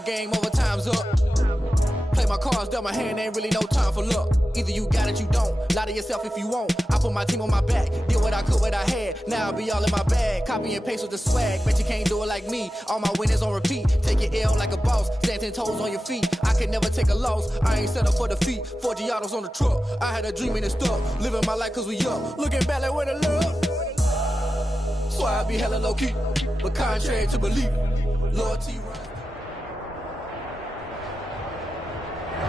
mind game, overtime's up. Play my cards, dealt my hand, ain't really no time for luck. Either you got it, you don't. Lie to yourself if you won't. I put my team on my back, did what I could, what I had. Now I'll be all in my bag, copy and paste with the swag. Bet you can't do it like me. All my winners on repeat. Take your L like a boss, stand 10 toes on your feet. I can never take a loss, I ain't set up for defeat. 4 Giottos on the truck, I had a dream and it stuck. Living my life cause we up, looking back like where the love. So I be hella low key, but contrary to belief, loyalty.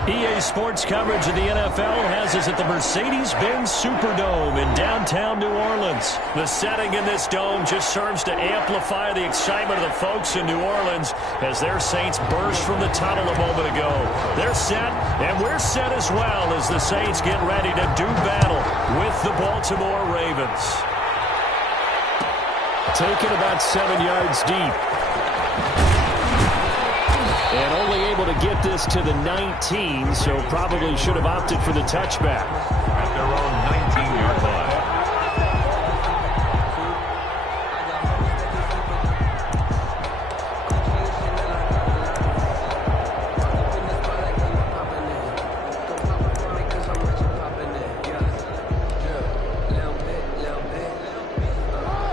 EA Sports coverage of the NFL has us at the Mercedes-Benz Superdome in downtown New Orleans. The setting in this dome just serves to amplify the excitement of the folks in New Orleans as their Saints burst from the tunnel a moment ago. They're set, and we're set as well as the Saints get ready to do battle with the Baltimore Ravens. Taken about 7 yards deep. And only able to get this to the 19, so probably should have opted for the touchback. At their own 19-yard line.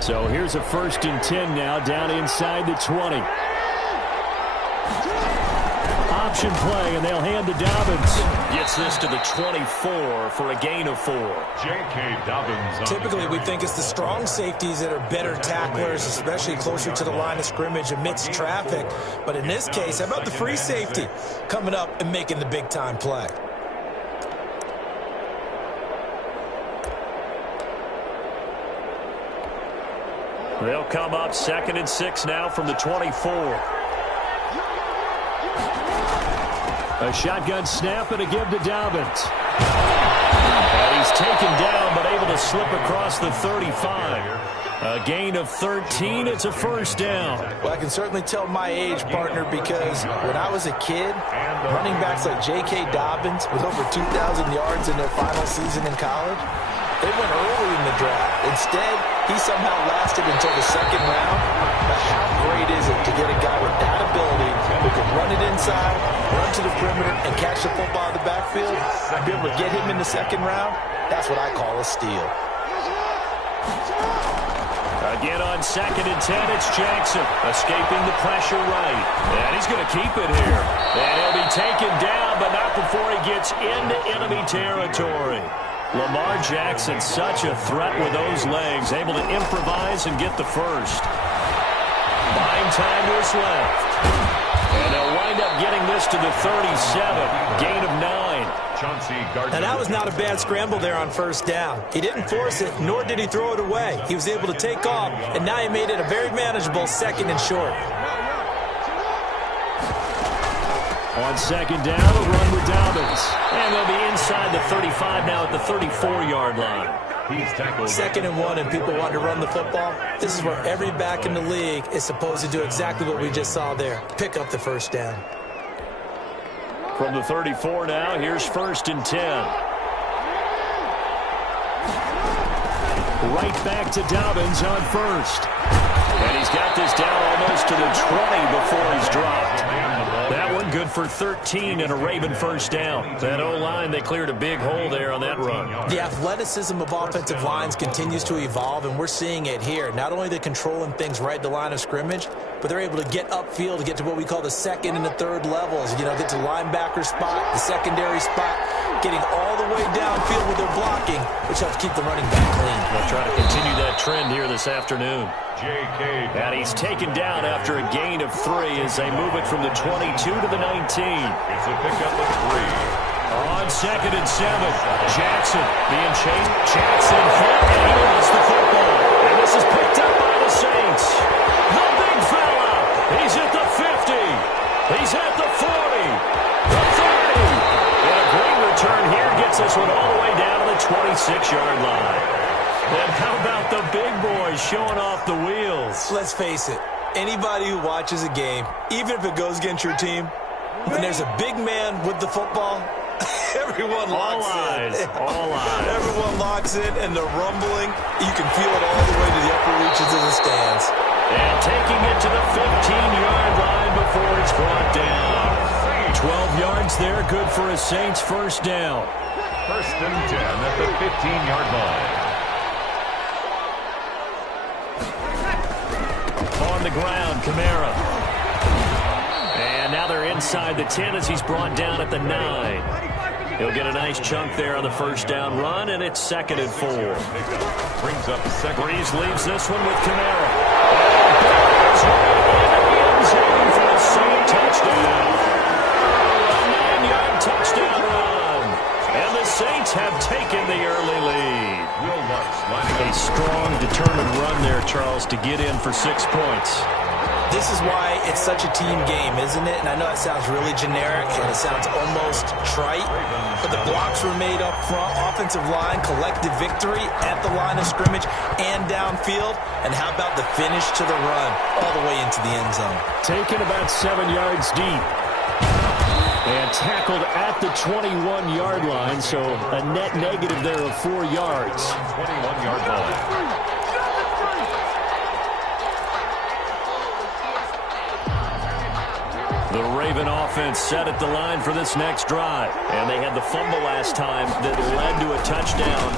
So here's a 1st and 10 now, down inside the 20. Option play, and they'll hand to Dobbins. Gets this to the 24 for a gain of 4. J.K. Dobbins. Typically, we think it's the strong safeties that are better tacklers, especially closer to the line of scrimmage amidst traffic. But in this case, how about the free safety coming up and making the big-time play? They'll come up 2nd and 6 now from the 24. A shotgun snap and a give to Dobbins. And he's taken down but able to slip across the 35. A gain of 13. It's a 1st down. Well, I can certainly tell my age, partner, because when I was a kid, running backs like J.K. Dobbins with over 2,000 yards in their final season in college, they went early in the draft. Instead, he somehow lasted until the 2nd round. But how great is it to get a guy with that ability who can run it inside, run to the perimeter, and catch the football in the backfield? Be able to get him in the 2nd round? That's what I call a steal. Again on 2nd and 10, it's Jackson escaping the pressure right. And he's going to keep it here. And he'll be taken down, but not before he gets into enemy territory. Lamar Jackson, such a threat with those legs, able to improvise and get the 1st. Buying time to his left. And they'll wind up getting this to the 37. Gain of 9. Now, that was not a bad scramble there on 1st down. He didn't force it, nor did he throw it away. He was able to take off, and now he made it a very manageable 2nd and short. On 2nd down, a run with Dobbins. And they'll be inside the 35 now at the 34-yard line. He's tackled. 2nd and 1, and people want to run the football. This is where every back in the league is supposed to do exactly what we just saw there. Pick up the 1st down. From the 34 now, here's 1st and 10. Right back to Dobbins on 1st. And he's got this down almost to the 20 before he's dropped. That one good for 13 and a Raven 1st down. That O-line, they cleared a big hole there on that run. The athleticism of offensive lines continues to evolve, and we're seeing it here. Not only they're controlling things right at the line of scrimmage, but they're able to get upfield to get to what we call the 2nd and the 3rd levels. You know, get to linebacker spot, the secondary spot, getting all the way downfield with their blocking, which helps keep the running back clean. They'll try to continue that trend here this afternoon. J.K. And he's taken down after a gain of 3 as they move it from the 22 to the 19. It's a pickup of 3. On 2nd and 7, Jackson being chased. Jackson hit, and he lost the football. And this is picked up by the Saints. The big fella. He's at the 50. He's at the 40. The 30. And a great return here gets this one all the way down to the 26-yard line. And how about the big boys showing off the wheels? Let's face it, anybody who watches a game, even if it goes against your team, when there's a big man with the football, Everyone All locks eyes. in. All eyes. Everyone locks in, and the rumbling, you can feel it all the way to the upper reaches of the stands. And taking it to the 15-yard line before it's brought down. 12 yards there, good for a Saints first down. First and 10 at the 15-yard line. On the ground, Kamara. And now they're inside the 10 as he's brought down at the 9. He'll get a nice chunk there on the first down run, and it's 2nd and 4. Brings up second. Breeze leaves this one with Kamara. Barrels right into the end zone for a Saint touchdown. A 9-yard touchdown run. And the Saints have taken the early lead. A strong, determined run there, Charles, to get in for 6 points. This is why it's such a team game, isn't it? And I know it sounds really generic and it sounds almost trite, but the blocks were made up front, offensive line, collective victory at the line of scrimmage and downfield. And how about the finish to the run all the way into the end zone? Taken about 7 yards deep. And tackled at the 21-yard line, so a net negative there of 4 yards. 21-yard line. The Raven offense set at the line for this next drive. And they had the fumble last time that led to a touchdown.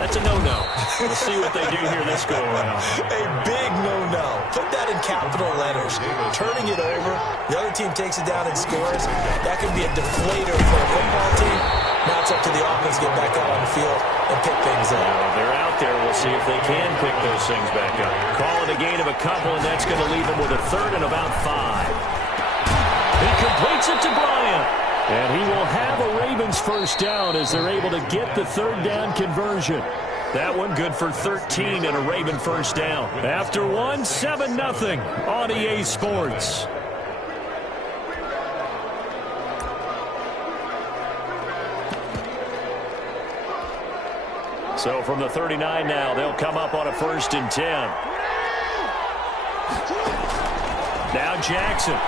That's a no-no. We'll see what they do here this go-around. A big no-no. Put that in capital letters. Turning it over, the other team takes it down and scores. That could be a deflator for a football team. Now it's up to the offense to get back out on the field and pick things up. They're out there. We'll see if they can pick those things back up. Call it a gain of a couple, and that's going to leave them with a 3rd and about 5. He completes it to Bryant. And he will have a Ravens first down as they're able to get the 3rd down conversion. That one good for 13 and a Raven first down. After one, 7-0 on EA Sports. So from the 39 now, they'll come up on a 1st and 10. Now Jackson.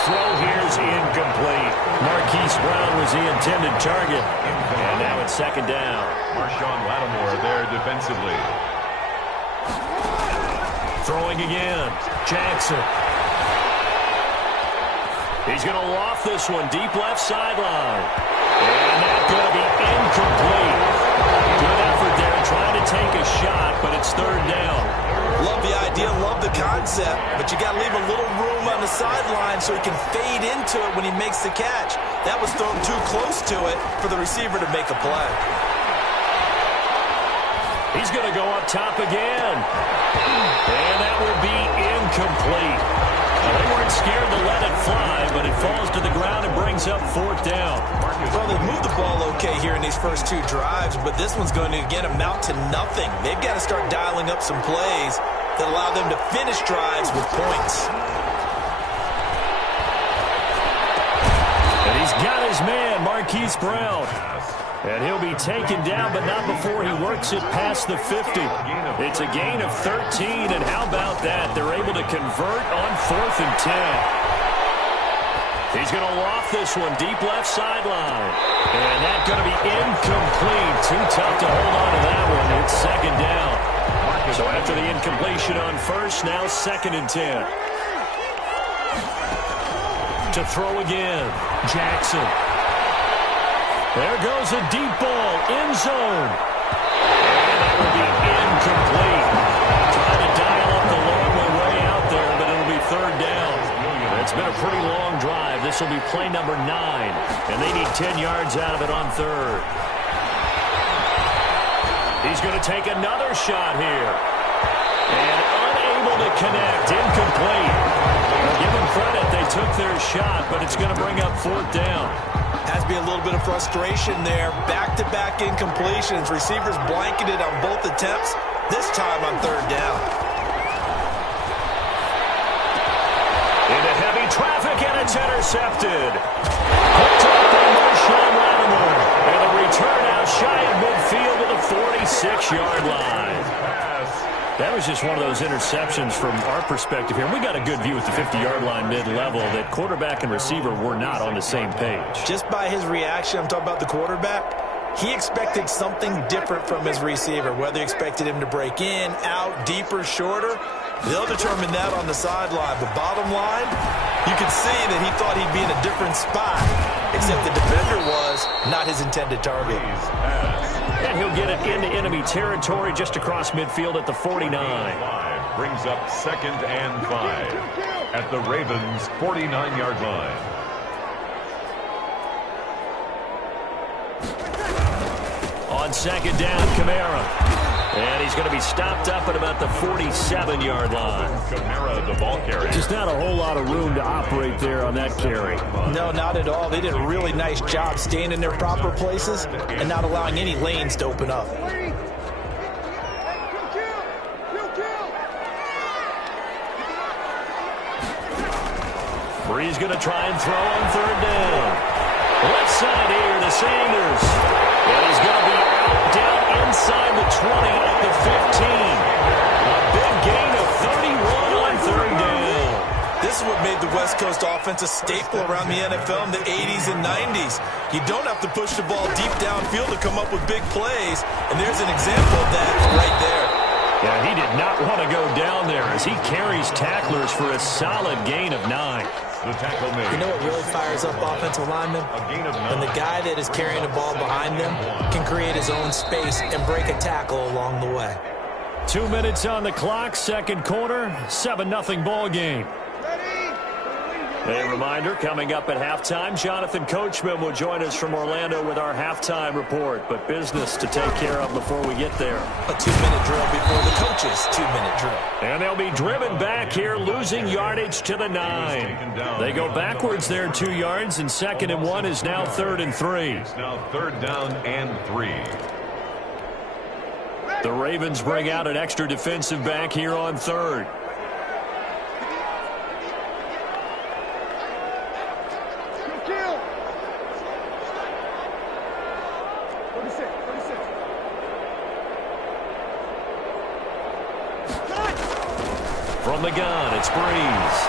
Throw here's incomplete. Marquise Brown was the intended target. And now it's 2nd down. Marshawn Lattimore there defensively. Throwing again. Jackson. He's going to loft this one deep left sideline. And that's going to be incomplete. Good effort there trying to take a shot, but it's 3rd down. Love the idea, love the concept, but you got to leave a little room on the sideline so he can fade into it when he makes the catch. That was thrown too close to it for the receiver to make a play. He's going to go up top again. And that will be incomplete. Now, they weren't scared to let it fly, but it falls to the ground and brings up 4th down. Well, they've moved the ball okay here in these first 2 drives, but this one's going to, again, amount to nothing. They've got to start dialing up some plays that allow them to finish drives with points. And he's got his man, Marquise Brown. And he'll be taken down, but not before he works it past the 50. It's a gain of 13, and how about that? They're able to convert on 4th and 10. He's going to loft this one deep left sideline. And that's going to be incomplete. Too tough to hold on to that one. It's 2nd down. So after the incompletion on 1st, now 2nd and 10. To throw again, Jackson. There goes a deep ball, end zone. And that will be incomplete. Trying to dial up the long way out there, but it'll be 3rd down. It's been a pretty long drive. This will be play number 9, and they need 10 yards out of it on 3rd. He's going to take another shot here. And unable to connect, incomplete. Give them credit, they took their shot, but it's going to bring up 4th down. Has to be a little bit of frustration there. Back-to-back incompletions. Receivers blanketed on both attempts. This time on 3rd down. Into heavy traffic, and it's intercepted. Picked up by Marshawn Lattimore. And the return out shy of midfield to the 46-yard line. That was was just one of those interceptions from our perspective here. We got a good view at the 50-yard line mid-level that quarterback and receiver were not on the same page. Just by his reaction, I'm talking about the quarterback, he expected something different from his receiver, whether he expected him to break in, out, deeper, shorter. They'll determine that on the sideline. But bottom line, you can see that he thought he'd be in a different spot, except the defender was not his intended target. And he'll get it into enemy territory just across midfield at the 49. Brings up 2nd and 5 at the Ravens' 49-yard line. On 2nd down, Kamara. And he's going to be stopped up at about the 47-yard line. Kamara, the ball carrier. Just not a whole lot of room to operate there on that carry. No, not at all. They did a really nice job staying in their proper places and not allowing any lanes to open up. Bree's going to try and throw on 3rd down. Left side here to Sanders. And he's going to be out down inside the 20 at the 15. A big gain of 31 on 3rd down. This is what made the West Coast offense a staple around the NFL in the 80s and 90s. You don't have to push the ball deep downfield to come up with big plays, and there's an example of that right there. Yeah, he did not want to go down there as he carries tacklers for a solid gain of 9. The tackle made. You know what really fires up offensive linemen? When the guy that is carrying the ball behind them can create his own space and break a tackle along the way. 2 minutes on the clock, 2nd quarter, 7-0 ball game. A reminder, coming up at halftime, Jonathan Coachman will join us from Orlando with our halftime report, but business to take care of before we get there. A 2-minute drill before the coach's 2-minute drill. And they'll be driven back here, losing yardage to the 9. They go backwards there 2 yards, and 2nd and 1 is now 3rd and 3. It's now 3rd down and 3. The Ravens bring out an extra defensive back here on 3rd. From the gun, it's Breeze.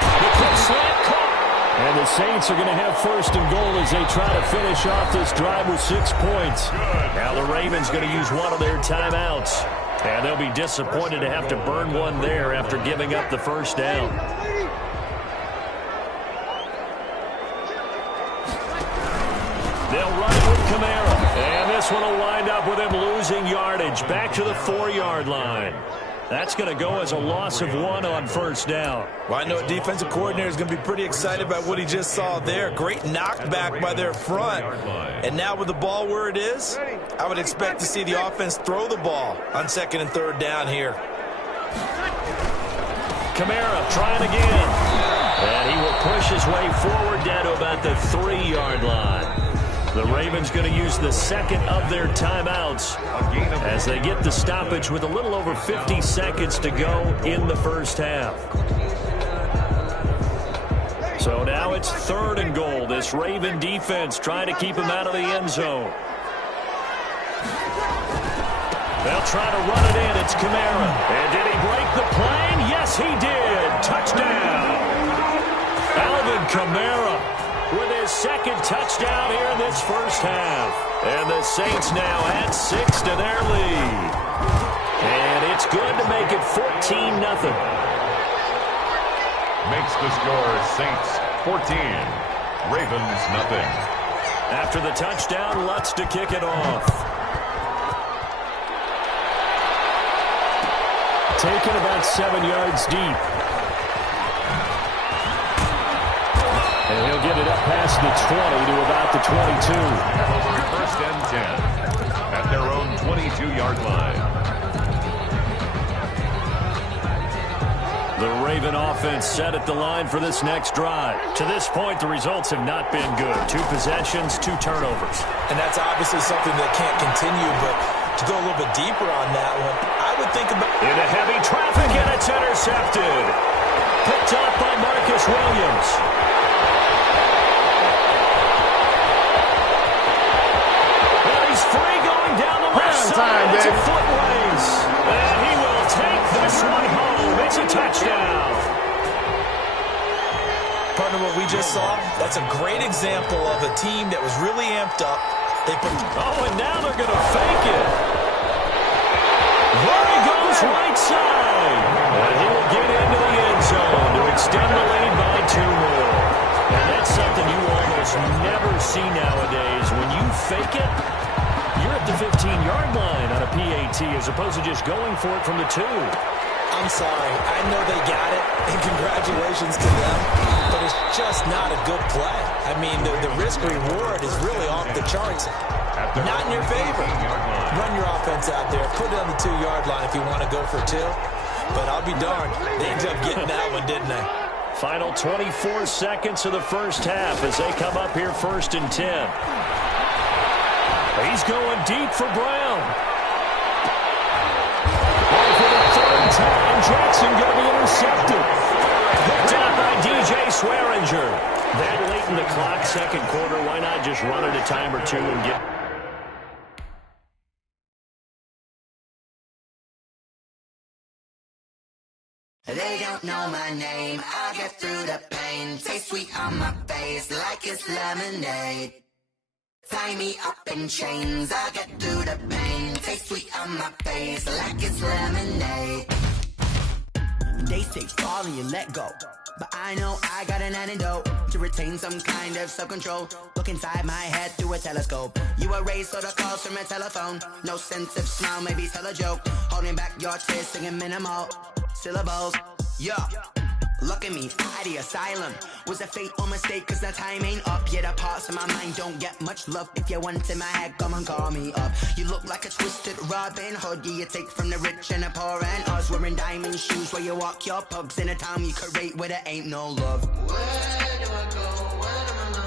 The quick slant caught. And the Saints are going to have 1st and goal as they try to finish off this drive with 6 points. Now the Ravens going to use one of their timeouts. And they'll be disappointed to have to burn one there after giving up the 1st down. They'll run it with Kamara. And this one will wind up with him losing yardage back to the 4-yard line. That's going to go as a loss of 1 on 1st down. Well, I know a defensive coordinator is going to be pretty excited about what he just saw there. Great knockback by their front. And now with the ball where it is, I would expect to see the offense throw the ball on 2nd and 3rd down here. Kamara trying again. And he will push his way forward down to about the 3-yard line. The Ravens going to use the 2nd of their timeouts as they get the stoppage with a little over 50 seconds to go in the 1st half. So now it's 3rd and goal. This Raven defense trying to keep him out of the end zone. They'll try to run it in. It's Kamara. And did he break the plane? Yes, he did. Touchdown. Alvin Kamara with his 2nd touchdown here in this 1st half. And the Saints now add 6 to their lead. And it's good to make it 14-0. Makes the score Saints 14, Ravens nothing. After the touchdown, Lutz to kick it off. Taken about 7 yards deep. And he'll get it up past the 20 to about the 22. 1st and 10 at their own 22-yard line. The Raven offense set at the line for this next drive. To this point, the results have not been good. 2 possessions, 2 turnovers. And that's obviously something that can't continue, but to go a little bit deeper on that one, I would think about... Into heavy traffic, and it's intercepted. Picked up by Marcus Williams. Free going down the left side. It's a foot race. And he will touchdown. Partner, what we just saw, that's a great example of a team that was really amped up. And now they're going to fake it. There he goes, right side. And he will get into the end zone to extend the lead by 2 more. And that's something you almost never see nowadays. When you fake it, you're at the 15-yard line on a PAT as opposed to just going for it from the 2. I'm sorry. I know they got it, and congratulations to them, but it's just not a good play. I mean, the risk-reward is really off the charts. Not in your favor. Run your offense out there. Put it on the 2-yard line if you want to go for 2. But I'll be darned. They ended up getting that one, didn't they? Final 24 seconds of the first half as they come up here 1st and 10. He's going deep for Brown. And for the 3rd time, Jackson going to be intercepted. Picked up by DJ Swearinger. That late in the clock, 2nd quarter, why not just run it a time or 2 and get... They don't know my name, I get through the pain. Taste sweet on my face like it's lemonade. Tie me up in chains, I get through the pain. Taste sweet on my face like it's lemonade. They say fall and you let go, but I know I got an antidote to retain some kind of self-control. Look inside my head through a telescope. You erase all the calls from a telephone. No sense of smile, maybe tell a joke. Holding back your tears, singing minimal syllables. Yeah, look at me, at the asylum. Was a fate or mistake, cause the time ain't up. Yet the parts of my mind don't get much love. If you want in my head, come and call me up. You look like a twisted Robin Hood. Yeah, you take from the rich and the poor and us. Wearing diamond shoes where you walk your pugs in a town you create where there ain't no love. Where do I go? Where do I know?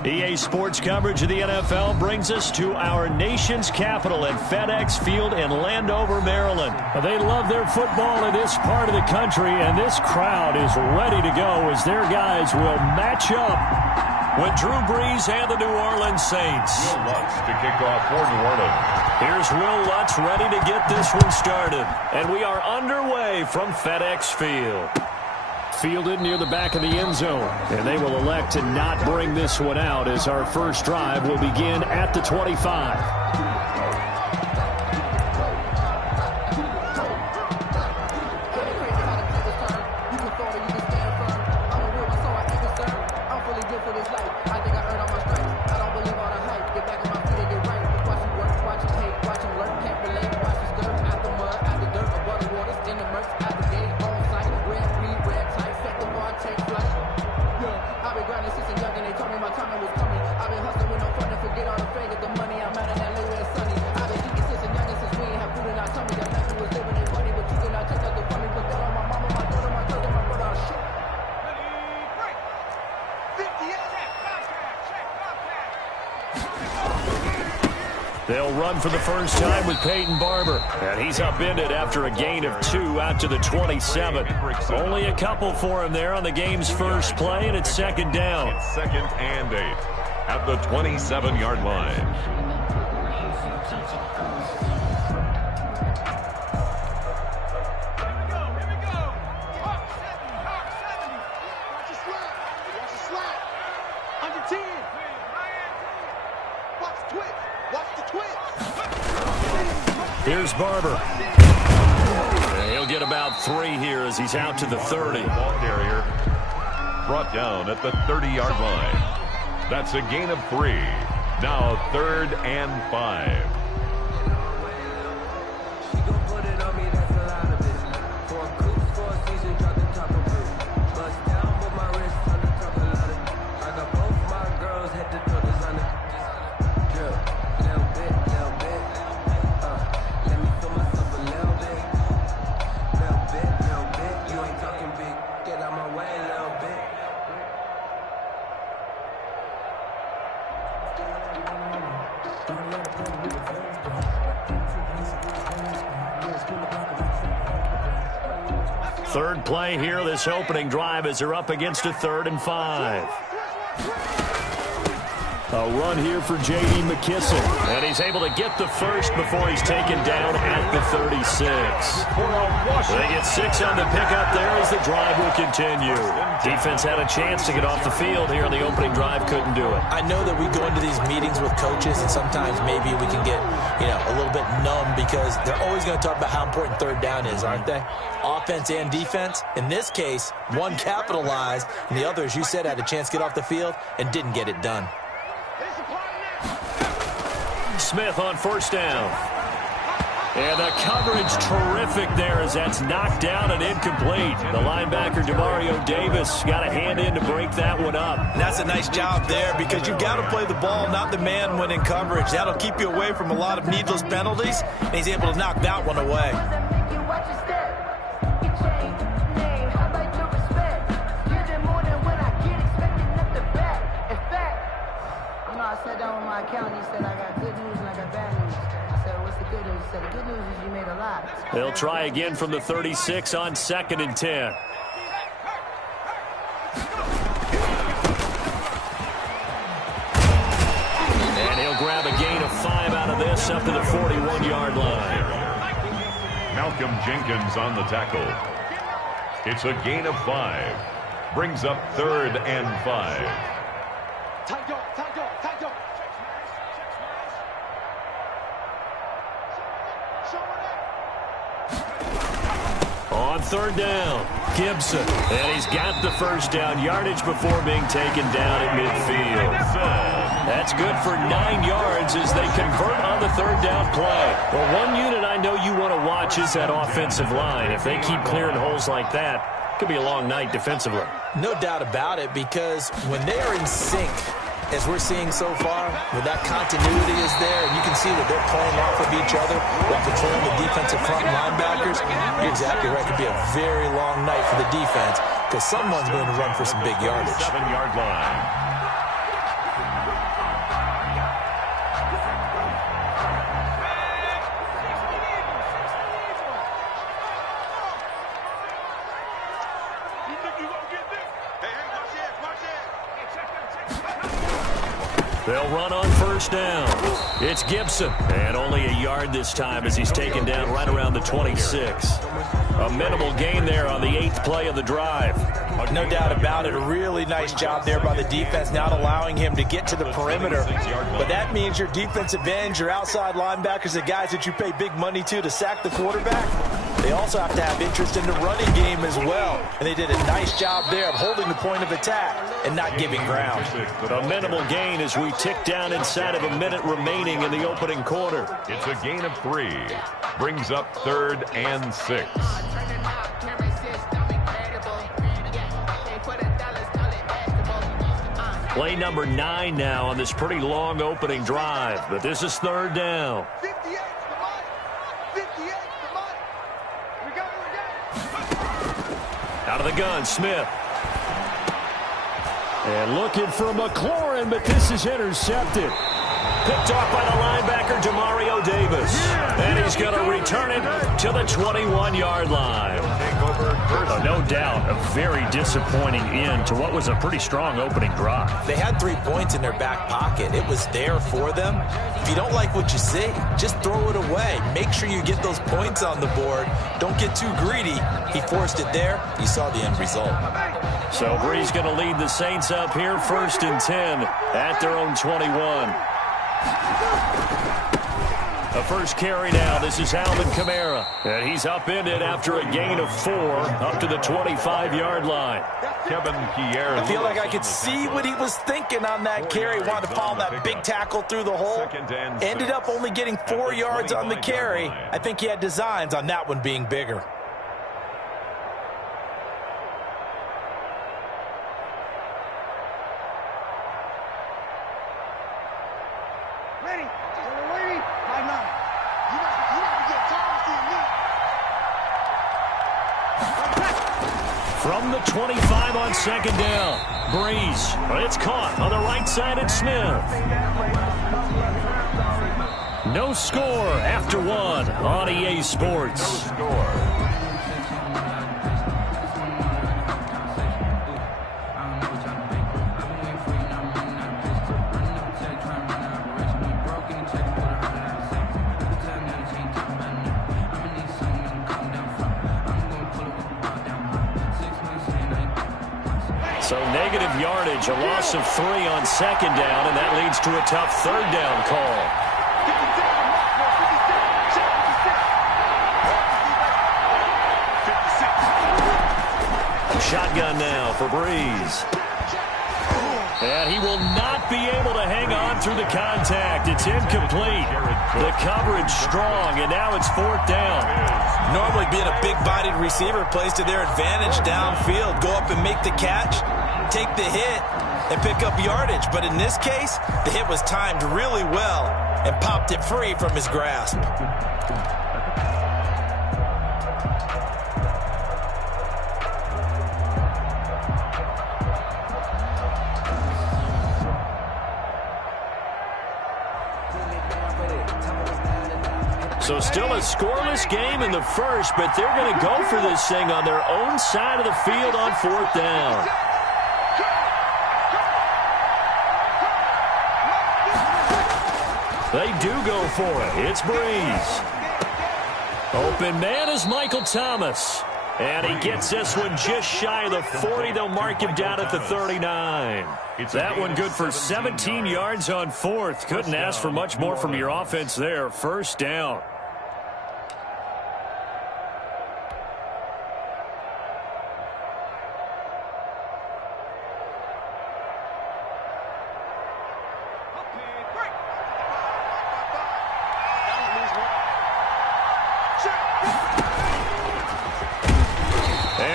EA Sports coverage of the NFL brings us to our nation's capital at FedEx Field in Landover, Maryland. They love their football in this part of the country, and this crowd is ready to go as their guys will match up with Drew Brees and the New Orleans Saints. Will Lutz to kick off for New Orleans. Here's Will Lutz ready to get this one started. And we are underway from FedEx Field. Fielded near the back of the end zone. And they will elect to not bring this one out as our first drive will begin at the 25. They'll run for the first time with Peyton Barber. And he's upended after a gain of 2 out to the 27. Only a couple for him there on the game's first play, and it's 2nd down. It's 2nd and 8 at the 27-yard line. Here's Barber. And he'll get about 3 here as he's out to the 30. Ball carrier brought down at the 30-yard line. That's a gain of 3. Now 3rd and 5. Third play here, this opening drive as they're up against a 3rd and 5. A run here for J.D. McKissick. And he's able to get the first before he's taken down at the 36. They get 6 on the pickup there as the drive will continue. Defense had a chance to get off the field here on the opening drive, couldn't do it. I know that we go into these meetings with coaches, and sometimes maybe we can get, a little bit numb because they're always going to talk about how important third down is, aren't they? Offense and defense. In this case, one capitalized, and the other, as you said, had a chance to get off the field and didn't get it done. Smith on first down. And the coverage terrific there as that's knocked down and incomplete. The linebacker, Demario Davis, got a hand in to break that one up. And that's a nice job there because you've got to play the ball, not the man when in coverage. That'll keep you away from a lot of needless penalties, and he's able to knock that one away. I sat down with my accountant. He said I got good news and I got bad news. I said, what's the good news? He said, the good news is you made a lot. They'll try again from the 36 on 2nd and 10. And he'll grab a gain of 5 out of this up to the 41-yard line. Malcolm Jenkins on the tackle. It's a gain of 5. Brings up 3rd and 5. On 3rd down, Gibson. And he's got the first down yardage before being taken down at midfield. That's good for 9 yards as they convert on the 3rd down play. Well, one unit I know you want to watch is that offensive line. If they keep clearing holes like that, it could be a long night defensively. No doubt about it, because when they are in sync, as we're seeing so far, when that continuity is there, and you can see that they're playing off of each other while controlling the defensive front linebackers, you're exactly right. It could be a very long night for the defense because someone's going to run for some big yardage. 7-yard line. They'll run on first down. It's Gibson. And only a yard this time as he's taken down right around the 26. A minimal gain there on the 8th play of the drive. No doubt about it. A really nice job there by the defense, not allowing him to get to the perimeter. But that means your defensive ends, your outside linebackers, the guys that you pay big money to sack the quarterback, they also have to have interest in the running game as well. And they did a nice job there of holding the point of attack and not giving ground. A minimal gain as we tick down inside of a minute remaining in the opening quarter. It's a gain of 3. Brings up 3rd and 6. Play number 9 now on this pretty long opening drive. But this is 3rd down. Out of the gun, Smith. And looking for McLaurin, but this is intercepted. Picked off by the linebacker, Demario Davis. And he's going to return it to the 21-yard line. No doubt, a very disappointing end to what was a pretty strong opening drive. They had 3 points in their back pocket. It was there for them. If you don't like what you see, just throw it away. Make sure you get those points on the board. Don't get too greedy. He forced it there. You saw the end result. So Bree's going to lead the Saints up here, 1st and 10 at their own 21. The first carry now. This is Alvin Kamara. And he's upended after a gain of 4 up to the 25-yard line. Kevin Pierre. I feel like I could see what he was thinking on that carry. Wanted to follow that big tackle through the hole. Ended up only getting 4 yards on the carry. I think he had designs on that one being bigger. From the 25 on 2nd down. Breeze. But it's caught on the right side at Smith. No score after 1 on EA Sports. No score. negative yardage, a loss of 3 on second down, and that leads to a tough third down call. Shotgun now for Breeze. And he will not be able to hang on through the contact. It's incomplete. The coverage strong, and now it's 4th down. Normally being a big-bodied receiver plays to their advantage downfield. Go up and make the catch, take the hit, and pick up yardage. But in this case, the hit was timed really well and popped it free from his grasp. So still a scoreless game in the first, but they're going to go for this thing on their own side of the field on 4th down. They do go for it. It's Breeze. Open man is Michael Thomas. And he gets this one just shy of the 40. They'll mark him down at the 39. That one good for 17 yards on 4th. Couldn't ask for much more from your offense there. 1st down.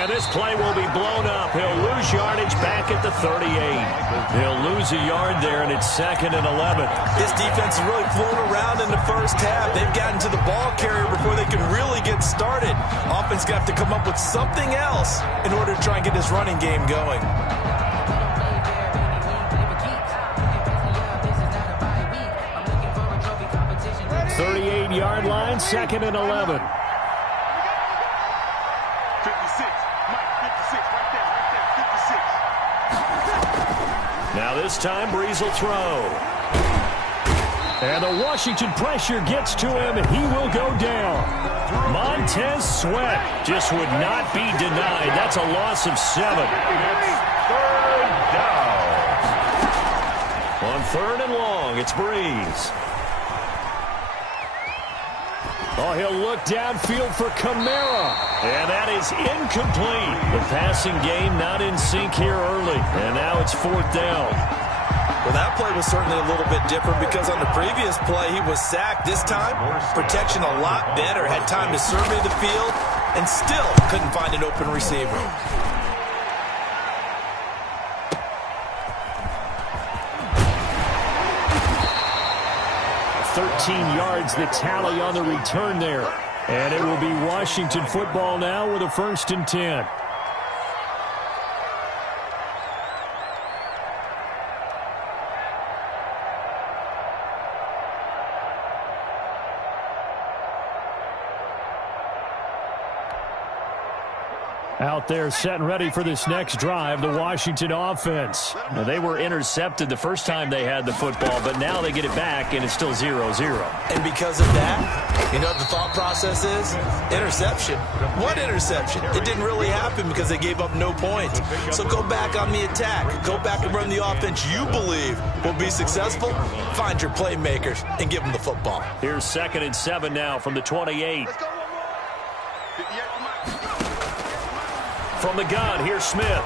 This play will be blown up. He'll lose yardage back at the 38. He'll lose a yard there, and it's 2nd and 11. This defense has really flown around in the first half. They've gotten to the ball carrier before they can really get started. Offense got to come up with something else in order to try and get this running game going. Yard line, 2nd and 11. Now this time, Breeze will throw. And the Washington pressure gets to him, and he will go down. Montez Sweat just would not be denied. That's a loss of 7. Third down. On 3rd and long, it's Breeze. Oh, he'll look downfield for Kamara. And that is incomplete. The passing game not in sync here early. And now it's 4th down. Well, that play was certainly a little bit different because on the previous play, he was sacked. This time, protection a lot better. Had time to survey the field and still couldn't find an open receiver. 13 yards the tally on the return there. And it will be Washington football now with a 1st and 10. Out there set and ready for this next drive, the Washington offense. Now, they were intercepted the first time they had the football, but now they get it back, and it's still 0-0. And because of that, you know what the thought process is? Interception. What interception? It didn't really happen because they gave up no points. So go back on the attack. Go back and run the offense you believe will be successful. Find your playmakers and give them the football. Here's 2nd and 7 now from the 28. From the gun, here's Smith.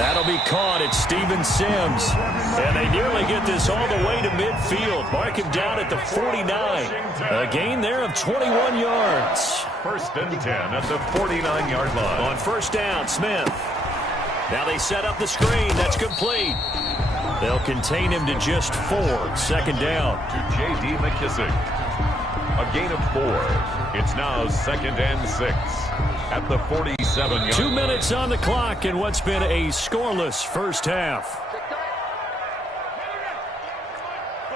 That'll be caught. It's Steven Sims. And they nearly get this all the way to midfield. Mark him down at the 49. A gain there of 21 yards. 1st and 10 at the 49-yard line. On 1st down, Smith. Now they set up the screen. That's complete. They'll contain him to just 4. 2nd down. To J.D. McKissick. A gain of 4. It's now 2nd and 6. At the 47-yard. 2 minutes on the clock in what's been a scoreless first half.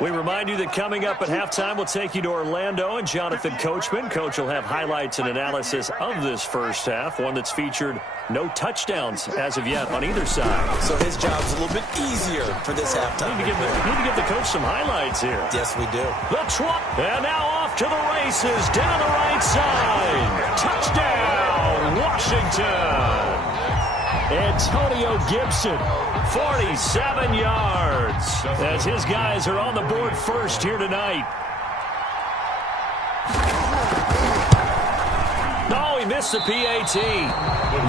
We remind you that coming up at halftime, we'll take you to Orlando and Jonathan Coachman. Coach will have highlights and analysis of this first half, one that's featured no touchdowns as of yet on either side. So his job's a little bit easier for this halftime. Need to give the coach some highlights here. Yes, we do. The Trump, and now off to the races down the right side. Touchdown, Washington. Antonio Gibson, 47 yards, as his guys are on the board first here tonight. No, he missed the PAT.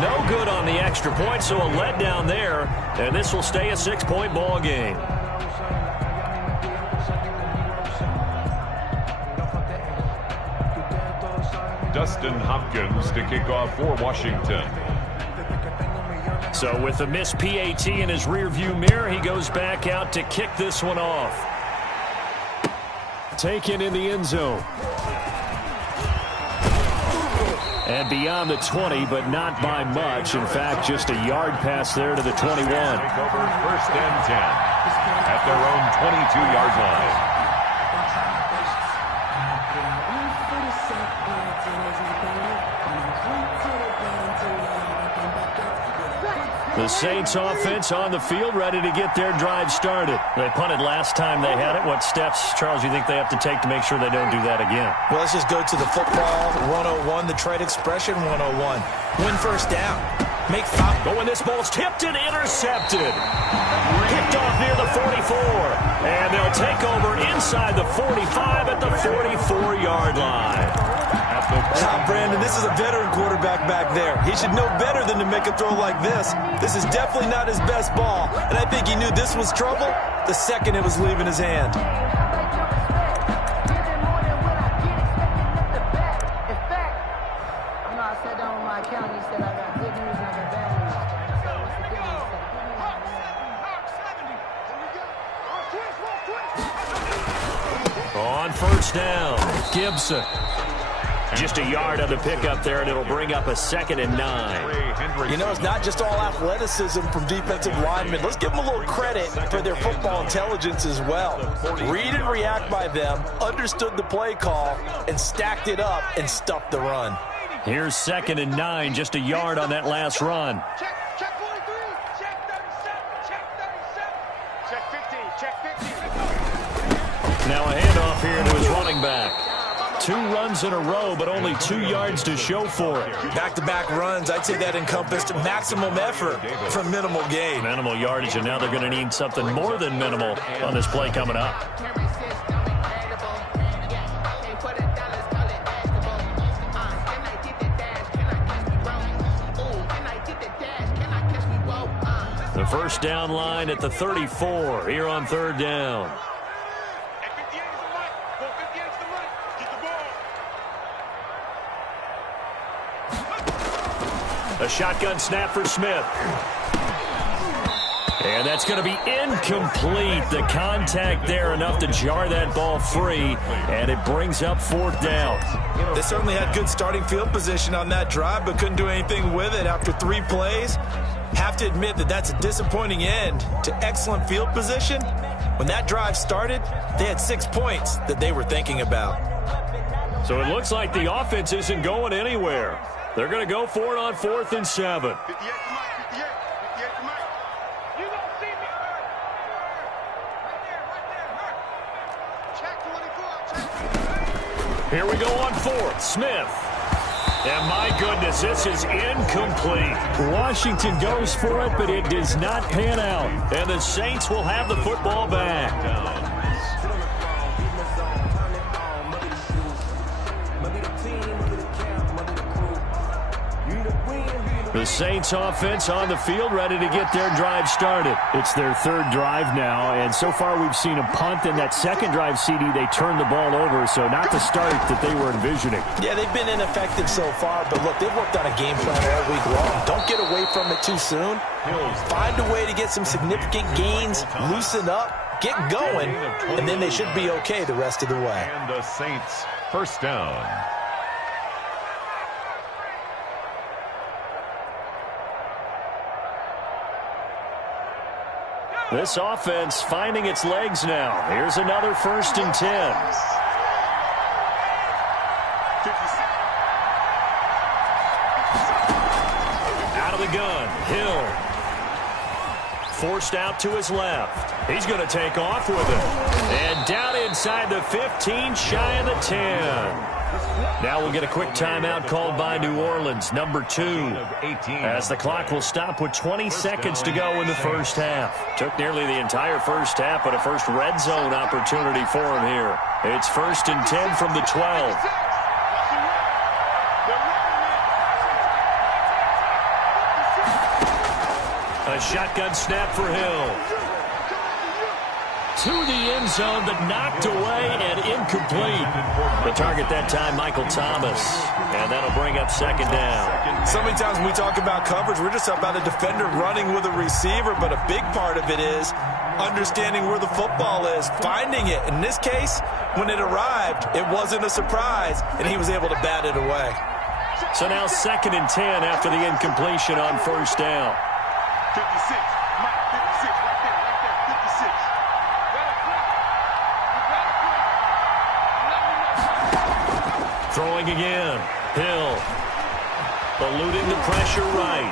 No good on the extra point, so a letdown there, and this will stay a 6-point ball game. Dustin Hopkins to kick off for Washington. So with the missed PAT in his rearview mirror, he goes back out to kick this one off. Taken in the end zone. And beyond the 20, but not by much. In fact, just a yard pass there to the 21. Take over 1st and 10 at their own 22-yard line. The Saints offense on the field, ready to get their drive started. They punted last time they had it. What steps, Charles, you think they have to take to make sure they don't do that again? Well, let's just go to the football 101, the trade expression 101. Win first down. Make five. But when this ball's tipped and intercepted. Kicked off near the 44. And they'll take over inside the 45 at the 44-yard line. Tom Brandon, this is a veteran quarterback back there. He should know better than to make a throw like this. This is definitely not his best ball, and I think he knew this was trouble the second it was leaving his hand. On first down, Gibson. Just a yard on the pickup there, and it'll bring up a 2nd and 9. You know, it's not just all athleticism from defensive linemen. Let's give them a little credit for their football intelligence as well. Read and react by them, understood the play call, and stacked it up and stuffed the run. Here's 2nd and 9, just a yard on that last run. Check 43, check 37, check 37, check 15, check 15. Now a handoff here to his running back. 2 runs in a row, but only 2 yards to show for it. Back-to-back runs, I'd say that encompassed maximum effort for minimal gain. Minimal yardage, and now they're going to need something more than minimal on this play coming up. The first down line at the 34 here on 3rd down. A shotgun snap for Smith. And that's going to be incomplete. The contact there enough to jar that ball free, and it brings up 4th down. They certainly had good starting field position on that drive, but couldn't do anything with it after 3 plays. Have to admit that that's a disappointing end to excellent field position. When that drive started, they had 6 points that they were thinking about. So it looks like the offense isn't going anywhere. They're going to go for it on 4th and 7. 58 to Mike, 58 to Mike. You don't see me. Right there. Check 24. Check. Here we go on 4th. Smith. And my goodness, this is incomplete. Washington goes for it, but it does not pan out. And the Saints will have the football back. The Saints offense on the field, ready to get their drive started. It's their 3rd drive now, and so far we've seen a punt. In that 2nd drive, CD, they turned the ball over, so not the start that they were envisioning. Yeah, they've been ineffective so far, but look, they've worked on a game plan all week long. Don't get away from it too soon. Find a way to get some significant gains, loosen up, get going, and then they should be okay the rest of the way. And the Saints, 1st down. This offense finding its legs now. Here's another 1st and 10. Out of the gun, Hill. Forced out to his left. He's going to take off with it. And down inside the 15, shy of the 10. Now we'll get a quick timeout called by New Orleans, number 2. As the clock will stop with 20 seconds to go in the first half. Took nearly the entire first half, but a first red zone opportunity for him here. It's 1st and 10 from the 12. A shotgun snap for Hill. To the end zone, but knocked away and incomplete. The target that time, Michael Thomas. And that'll bring up 2nd down. So many times when we talk about coverage, we're just about a defender running with a receiver, but a big part of it is understanding where the football is, finding it. In this case, when it arrived, it wasn't a surprise, and he was able to bat it away. So now 2nd and 10 after the incompletion on 1st down. 56, Mike, 56, right there, 56. Throwing again. Hill. Eluding the pressure right.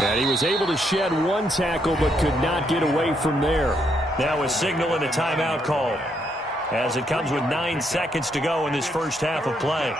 And he was able to shed one tackle but could not get away from there. Now a signal and a timeout call as it comes with 9 seconds to go in this first half of play.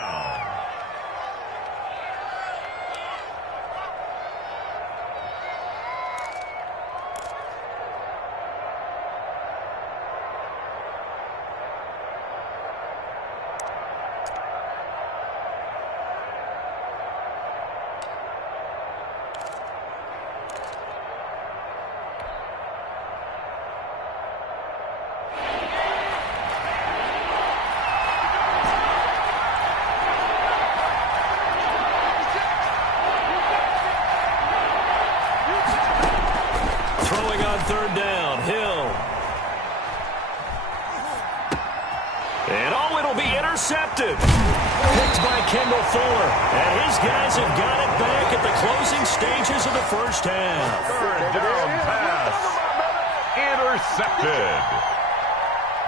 Intercepted. Picked by Kendall Fuller. And his guys have got it back at the closing stages of the first half. 3rd down pass. Intercepted.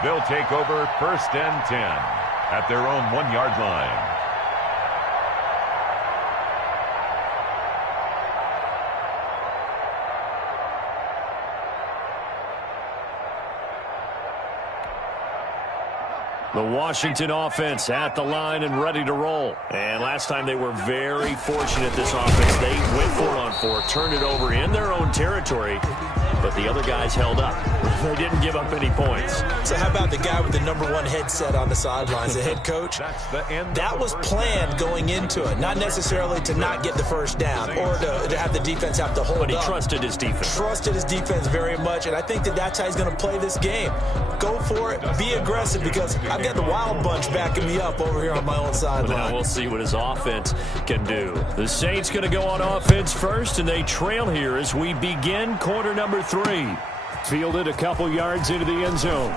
They'll take over 1st and 10 at their own 1-yard line. The Washington offense at the line and ready to roll. And last time they were very fortunate, this offense. They went 4-on-4, turned it over in their own territory, but the other guys held up. They didn't give up any points. So how about the guy with the #1 headset on the sidelines, the head coach? That was planned going into it, not necessarily to not get the first down or to have the defense have to hold up. But he trusted his defense. Trusted his defense very much, and I think that's how he's going to play this game. Go for it, be aggressive, because I've got the wild bunch backing me up over here on my own sideline. Now we'll see what his offense can do. The Saints going to go on offense first, and they trail here as we begin quarter number 3. Fielded a couple yards into the end zone.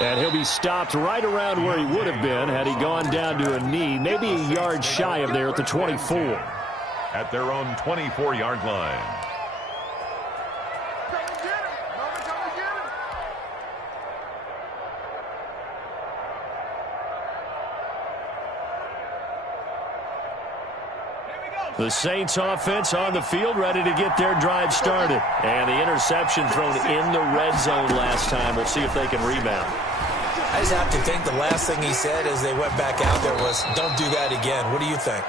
And he'll be stopped right around where he would have been had he gone down to a knee, maybe a yard shy of there at the 24. At their own 24-yard line. The Saints offense on the field, ready to get their drive started. And the interception thrown in the red zone last time. We'll see if they can rebound. I just have to think the last thing he said as they went back out there was, don't do that again. What do you think?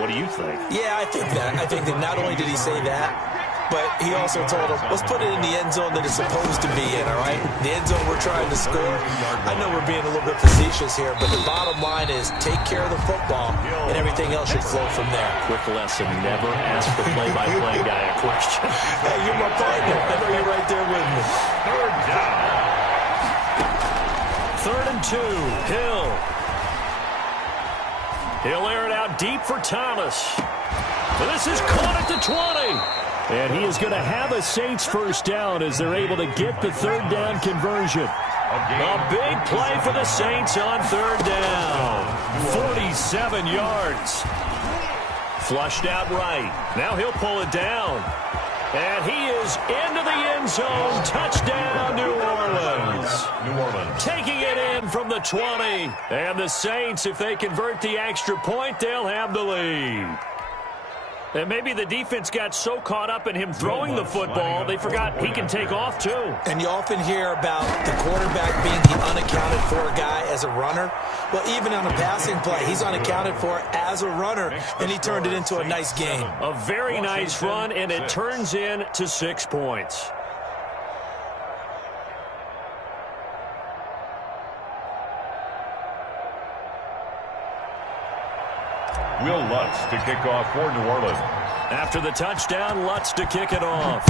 What do you think? Yeah, I think that. I think that not only did he say that, but he also told them, let's put it in the end zone that it's supposed to be in, all right? The end zone we're trying to score. I know we're being a little bit facetious here, but the bottom line is take care of the football, and everything else should flow from there. Quick lesson, never ask the play-by-play guy a question. Hey, you're my partner. I know you're right there with me. 3rd down. 3rd and 2. Hill. He'll air it out deep for Thomas. This is caught at the 20. And he is going to have a Saints first down as they're able to get the 3rd down conversion. A big play for the Saints on 3rd down. 47 yards. Flushed out right. Now he'll pull it down. And he is into the end zone. Touchdown, New Orleans. Taking it in from the 20. And the Saints, if they convert the extra point, they'll have the lead. And maybe the defense got so caught up in him throwing the football, they forgot he can take off too. And you often hear about the quarterback being the unaccounted for guy as a runner. Well, even on a passing play, he's unaccounted for as a runner, and he turned it into a nice game. A very nice run, and it turns into 6 points. Will Lutz to kick off for New Orleans. After the touchdown, Lutz to kick it off.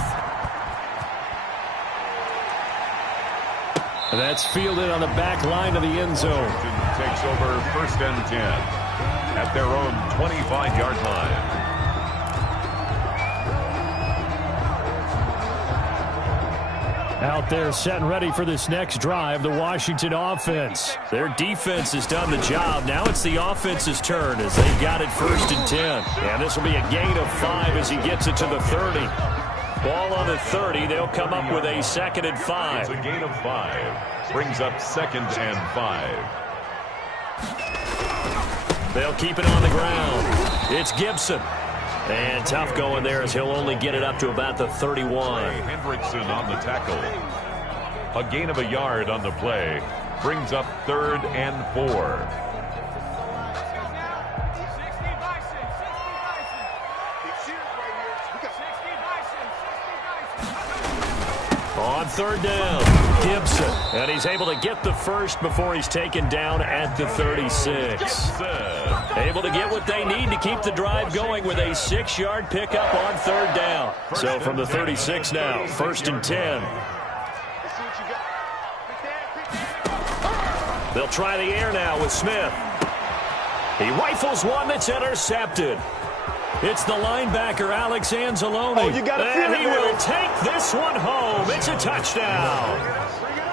That's fielded on the back line of the end zone. Takes over 1st and 10 at their own 25-yard line. Out there set and ready for this next drive, the Washington offense. Their defense has done the job. Now it's the offense's turn as they've got it 1st and 10. And this will be a gain of 5 as he gets it to the 30. Ball on the 30. They'll come up with a 2nd and 5. It's a gain of 5. Brings up 2nd and 5. They'll keep it on the ground. It's Gibson. And tough going there as he'll only get it up to about the 31. Hendrickson on the tackle. A gain of a yard on the play. Brings up 3rd and 4. On 3rd down, Gibson. And he's able to get the first before he's taken down at the 36. Able to get what they need to keep the drive going with a 6-yard pickup on 3rd down. So from the 36 now, 1st and 10. They'll try the air now with Smith. He rifles one that's intercepted. It's the linebacker, Alex Anzalone. Oh, you gotta feel and he it, will take this one home. It's a touchdown.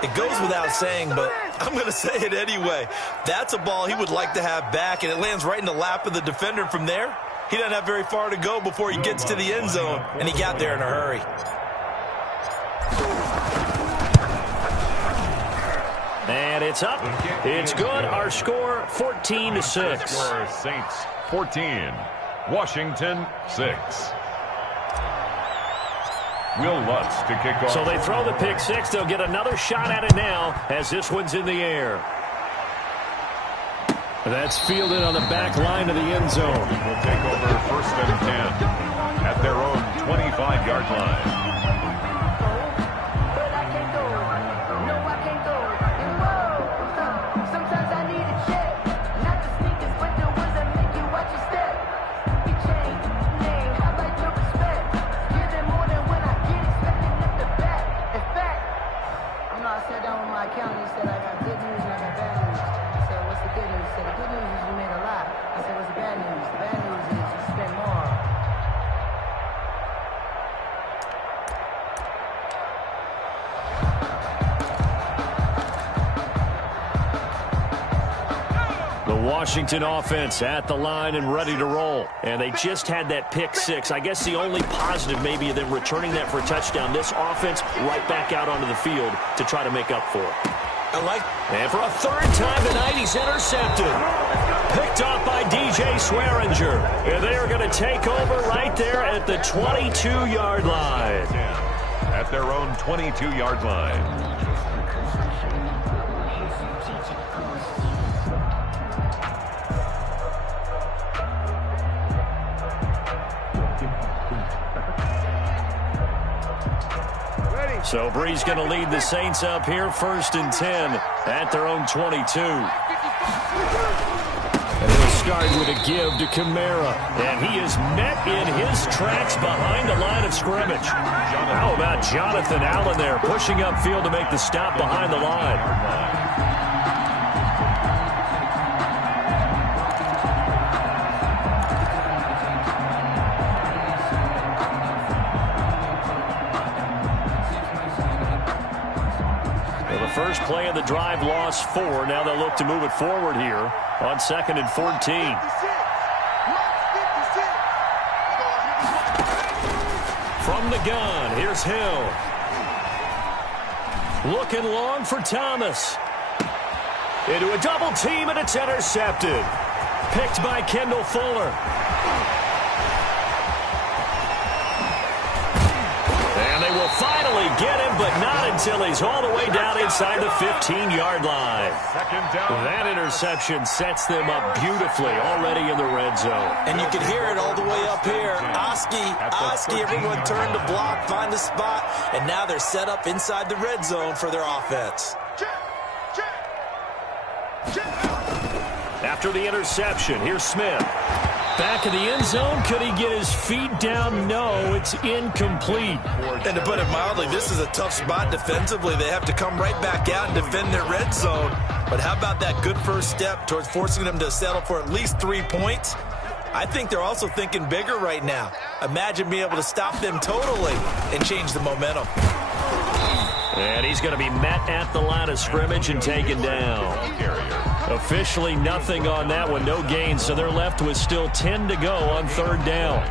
It goes without saying, but I'm going to say it anyway. That's a ball he would like to have back, and it lands right in the lap of the defender. From there, he doesn't have very far to go before he gets to the end zone, and he got there in a hurry. And it's up. It's good. Our score, 14-6. Saints 14. Washington 6. Will Lutz to kick off. So they throw the pick 6. They'll get another shot at it now as this one's in the air. That's fielded on the back line of the end zone. Will take over 1st and 10 at their own 25-yard line. Washington offense at the line and ready to roll. And they just had that pick 6. I guess the only positive maybe of them returning that for a touchdown. This offense right back out onto the field to try to make up for it. And for a 3rd time tonight, he's intercepted. Picked off by DJ Swearinger. And they are going to take over right there at the 22-yard line. At their own 22-yard line. So Bree's going to lead the Saints up here, 1st and 10 at their own 22. And he'll start with a give to Kamara. And he is met in his tracks behind the line of scrimmage. How about Jonathan Allen there, pushing upfield to make the stop behind the line. First play of the drive, lost 4. Now they'll look to move it forward here on 2nd and 14. From the gun, here's Hill. Looking long for Thomas. Into a double team, and it's intercepted. Picked by Kendall Fuller. get him, but not until he's all the way down inside the 15-yard line. That interception sets them up beautifully already in the red zone. And you can hear it all the way up here. Oski, everyone turned to block, find a spot, and now they're set up inside the red zone for their offense. After the interception, here's Smith. Back in the end zone, could he get his feet down? No, it's incomplete. And to put it mildly, this is a tough spot defensively. They have to come right back out and defend their red zone. But how about that good first step towards forcing them to settle for at least 3 points? I think they're also thinking bigger right now. Imagine being able to stop them totally and change the momentum. And he's going to be met at the line of scrimmage and taken down. Officially nothing on that one, no gain, so they're left with still 10 to go on third down.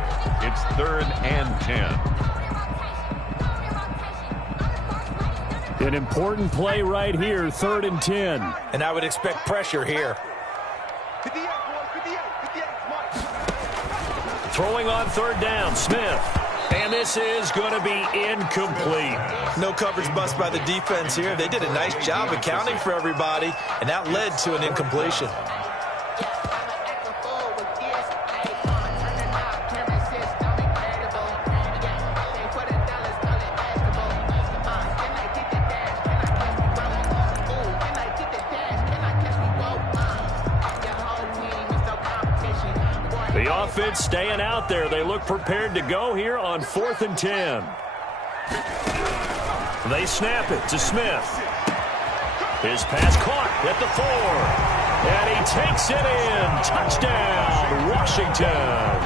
It's 3rd and 10. An important play right here, 3rd and 10. And I would expect pressure here. Throwing on third down, Smith. And this is going to be incomplete. No coverage bust by the defense here. They did a nice job accounting for everybody, and that led to an incompletion. The offense staying out there. They look prepared to go here on 4th and 10. They snap it to Smith. His pass caught at the 4. And he takes it in. Touchdown, Washington.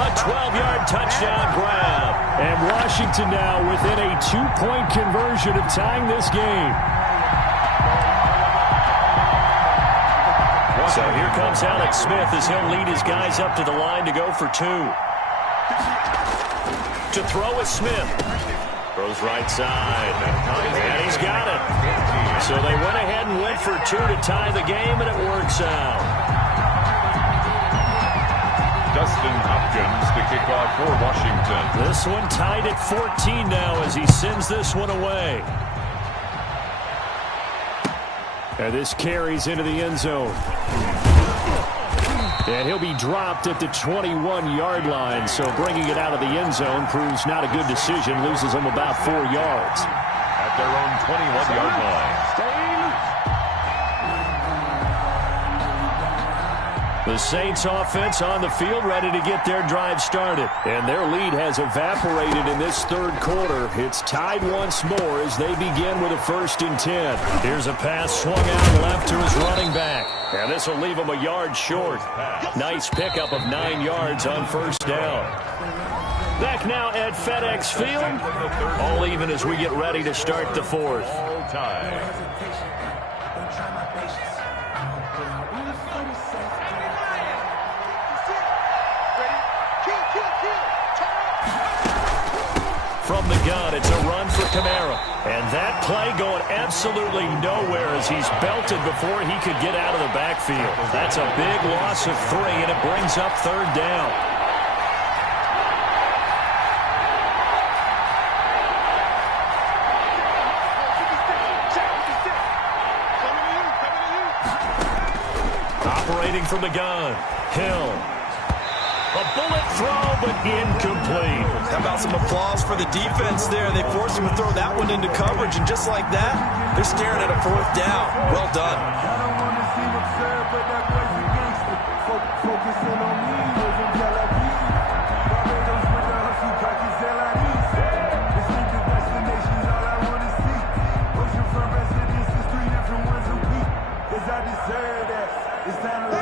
A 12-yard touchdown grab. And Washington now within a 2-point conversion of tying this game. So here comes Alex Smith as he'll lead his guys up to the line to go for 2. To throw is Smith. Throws right side. And he's got it. So they went ahead and went for 2 to tie the game, and it works out. Dustin Hopkins to kick off for Washington. This one tied at 14 now as he sends this one away. And this carries into the end zone. And he'll be dropped at the 21-yard line. So bringing it out of the end zone proves not a good decision. Loses them about 4 yards. At their own 21-yard line. The Saints offense on the field ready to get their drive started. And their lead has evaporated in this third quarter. It's tied once more as they begin with a 1st and 10. Here's a pass swung out left to his running back. And this will leave him a yard short. Nice pickup of 9 yards on 1st down. Back now at FedEx Field. All even as we get ready to start the 4th. All time. From the gun, it's a run for Kamara. And that play going absolutely nowhere as he's belted before he could get out of the backfield. That's a big loss of 3, and it brings up 3rd down. Operating from the gun, Hill. A bullet throw, but incomplete. How about some applause for the defense there? They forced him to throw that one into coverage, and just like that, they're staring at a 4th down. Well done.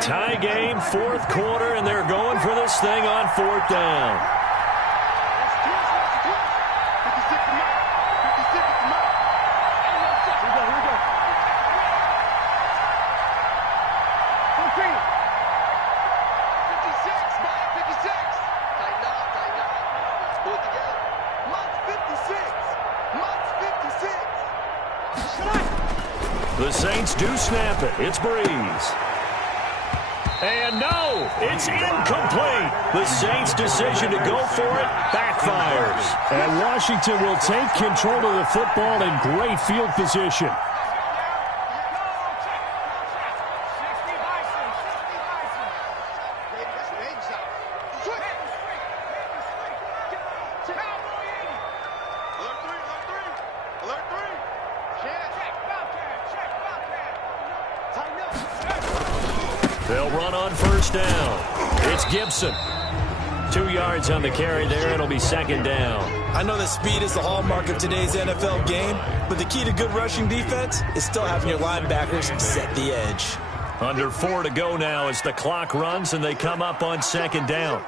Tie game, 4th quarter, and they're going for this thing on 4th down. The Saints do snap it. It's Breeze. And no, it's incomplete. The Saints' decision to go for it backfires. And Washington will take control of the football in great field position. They'll run on first down. It's Gibson. 2 yards on the carry there. It'll be second down. I know that speed is the hallmark of today's NFL game, but the key to good rushing defense is still having your linebackers set the edge. Under 4 to go now as the clock runs and they come up on second down.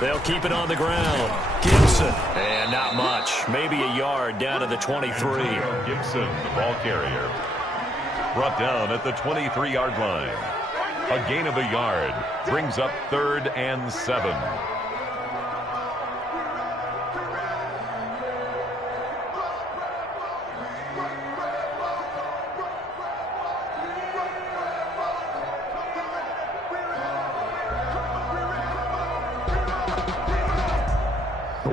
They'll keep it on the ground. Gibson. And not much. Maybe a yard down to the 23. Gibson, the ball carrier. Brought down at the 23-yard line. A gain of a yard brings up 3rd and 7.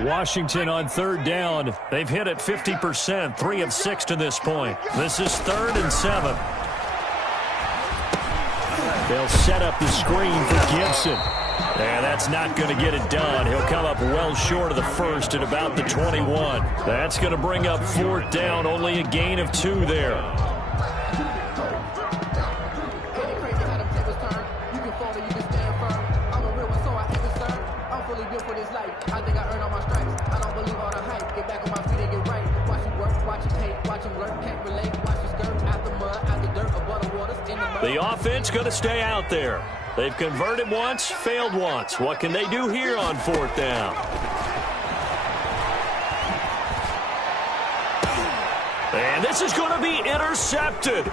Washington on 3rd down. They've hit it 50%, 3 of 6 to this point. This is 3rd and 7. They'll set up the screen for Gibson. And that's not going to get it done. He'll come up well short of the first at about the 21. That's going to bring up 4th down, only a gain of 2 there. The offense going to stay out there. They've converted once, failed once. What can they do here on 4th down? And this is going to be intercepted.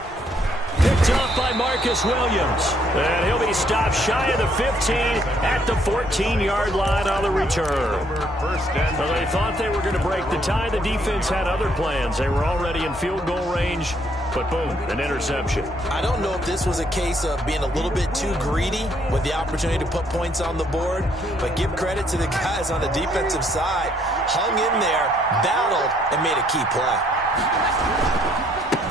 Picked up by Marcus Williams. And he'll be stopped shy of the 15 at the 14-yard line on the return. So they thought they were going to break the tie. The defense had other plans. They were already in field goal range. But boom, an interception. I don't know if this was a case of being a little bit too greedy with the opportunity to put points on the board, but give credit to the guys on the defensive side. Hung in there, battled, and made a key play.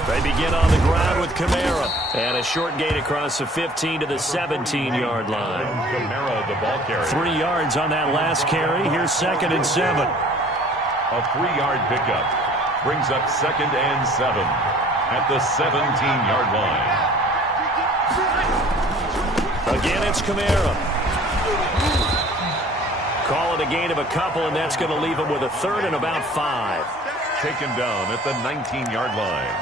They begin on the ground with Kamara. And a short gain across the 15 to the 17-yard line. Kamara, the ball carrier. 3 yards on that last carry. Here's 2nd and 7. A 3-yard pickup brings up 2nd and 7. At the 17-yard line. Again, it's Kamara. Call it a gain of a couple, and that's going to leave him with a 3rd and about 5. Taken down at the 19-yard line.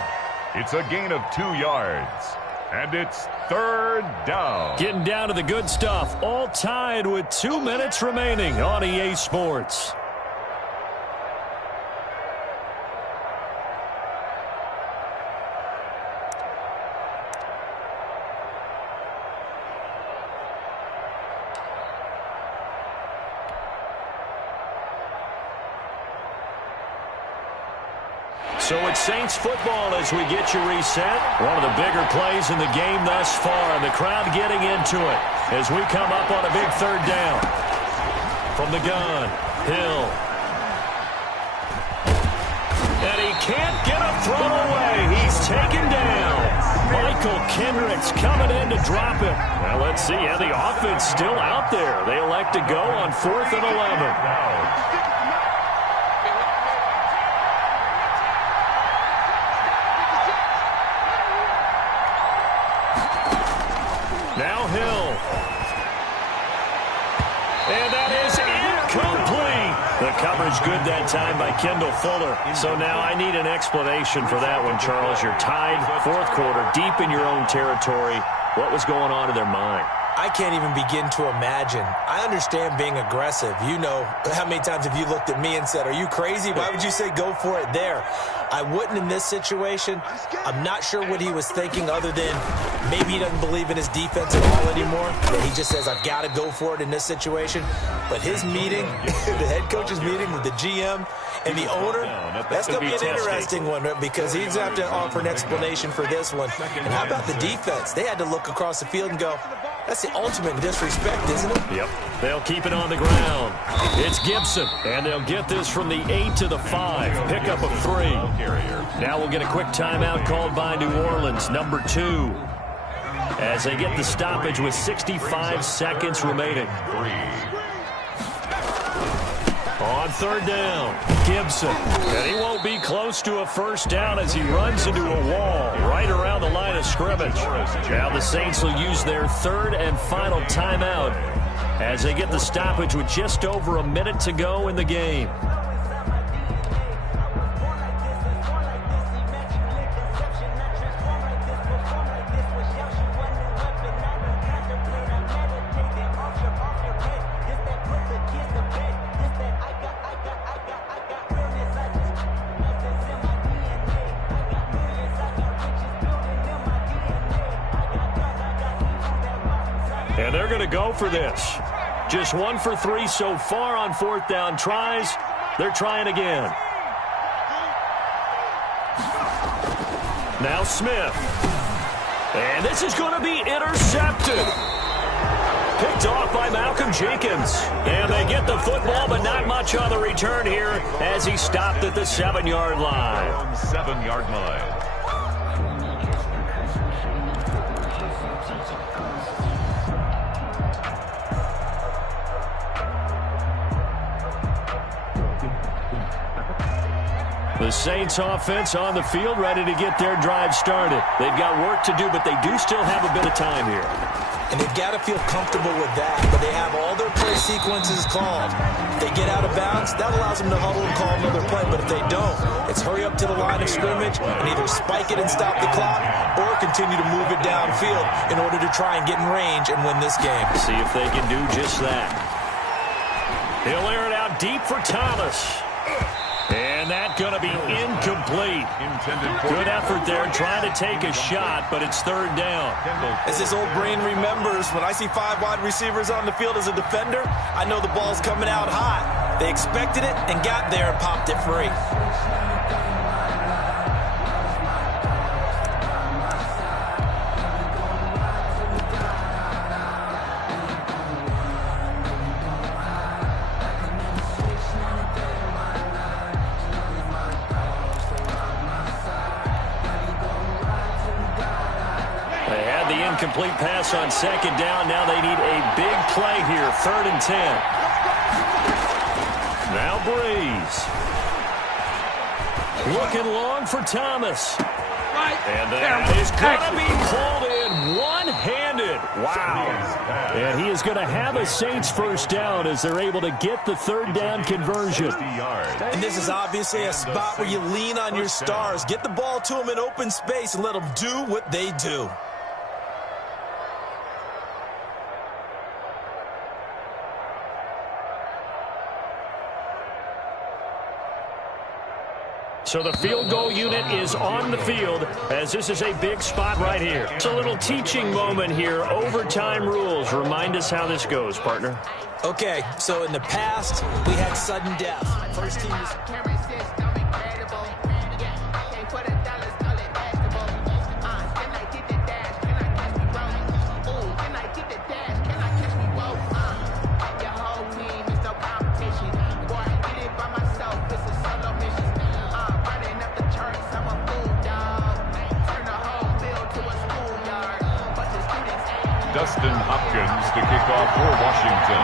It's a gain of 2 yards. And it's 3rd down. Getting down to the good stuff. All tied with 2 minutes remaining on EA Sports. So it's Saints football as we get you reset. One of the bigger plays in the game thus far, and the crowd getting into it as we come up on a big 3rd down. From the gun, Hill. And he can't get a throw away. He's taken down. Michael Kendricks coming in to drop him. Well, let's see how the offense still out there. They elect to go on 4th and 11. Now Hill. And that is incomplete. The coverage good that time by Kendall Fuller. So now I need an explanation for that one, Charles. You're tied, 4th quarter, deep in your own territory. What was going on in their mind? I can't even begin to imagine. I understand being aggressive. You know, how many times have you looked at me and said, are you crazy? Why would you say go for it there? I wouldn't in this situation. I'm not sure what he was thinking other than maybe he doesn't believe in his defense at all anymore. That he just says, I've got to go for it in this situation. But his meeting, the head coach's meeting with the GM and the owner, that's going to be an interesting one because he's going to have to offer an explanation for this one. And how about the defense? They had to look across the field and go, that's the ultimate disrespect, isn't it? Yep. They'll keep it on the ground. It's Gibson, and they'll get this from the 8 to the 5. Pickup of 3. Now we'll get a quick timeout called by New Orleans, number 2, as they get the stoppage with 65 seconds remaining. On third down, Gibson. And he won't be close to a first down as he runs into a wall right around the line of scrimmage. Now the Saints will use their third and final timeout as they get the stoppage with just over a minute to go in the game. And they're going to go for this. Just 1 for 3 so far on fourth down tries. They're trying again. Now Smith. And this is going to be intercepted. Picked off by Malcolm Jenkins. And they get the football, but not much on the return here as he stopped at the 7-yard line. 7-yard line. The Saints offense on the field, ready to get their drive started. They've got work to do, but they do still have a bit of time here. And they've got to feel comfortable with that, but they have all their play sequences called. If they get out of bounds, that allows them to huddle and call another play, but if they don't, it's hurry up to the line of scrimmage and either spike it and stop the clock or continue to move it downfield in order to try and get in range and win this game. See if they can do just that. He'll air it out deep for Thomas. And that's going to be incomplete. Good effort there trying to take a shot, but it's third down. As his old brain remembers, when I see 5 wide receivers on the field as a defender, I know the ball's coming out hot. They expected it and got there and popped it free. Incomplete pass on second down. Now they need a big play here. 3rd and 10. Now Breeze. Looking long for Thomas. And that is going to be pulled in one-handed. Wow. And he is going to have a Saints first down as they're able to get the third down conversion. And this is obviously a spot where you lean on your stars. Get the ball to them in open space and let them do what they do. So the field goal unit is on the field as this is a big spot right here. It's a little teaching moment here. Overtime rules. Remind us how this goes, partner. Okay, so in the past, we had sudden death. First team was... Dustin Hopkins to kick off for Washington.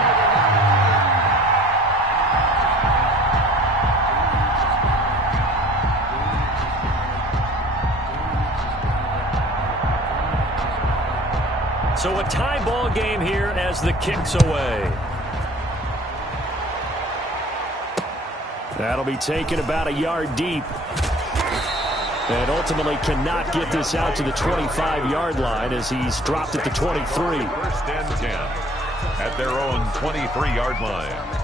So a tie ball game here as the kick's away. That'll be taken about a yard deep. And ultimately cannot get this out to the 25-yard line as he's dropped at the 23. First and 10 at their own 23-yard line.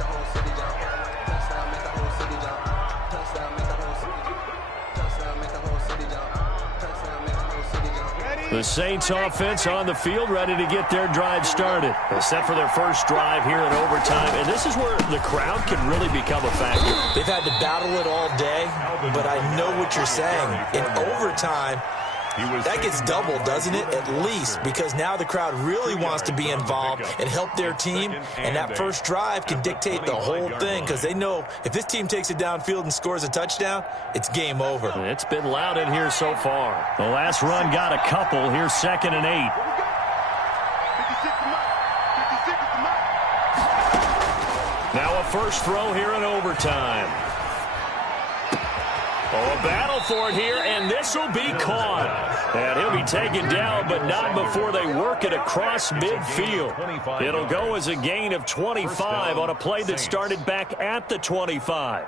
The Saints offense on the field, ready to get their drive started. Set for their first drive here in overtime. And this is where the crowd can really become a factor. They've had to battle it all day, but I know what you're saying. In overtime, that gets doubled, doesn't it? At least, because now the crowd really wants to be involved and help their team, and that first drive can dictate the whole thing because they know if this team takes it downfield and scores a touchdown, it's game over. It's been loud in here so far. The last run got a couple. Here's 2nd and 8. Now a first throw here in overtime. Oh, a battle for it here, and this will be caught. And he'll be taken down, but not before they work it across midfield. It'll go as a gain of 25 on a play that started back at the 25.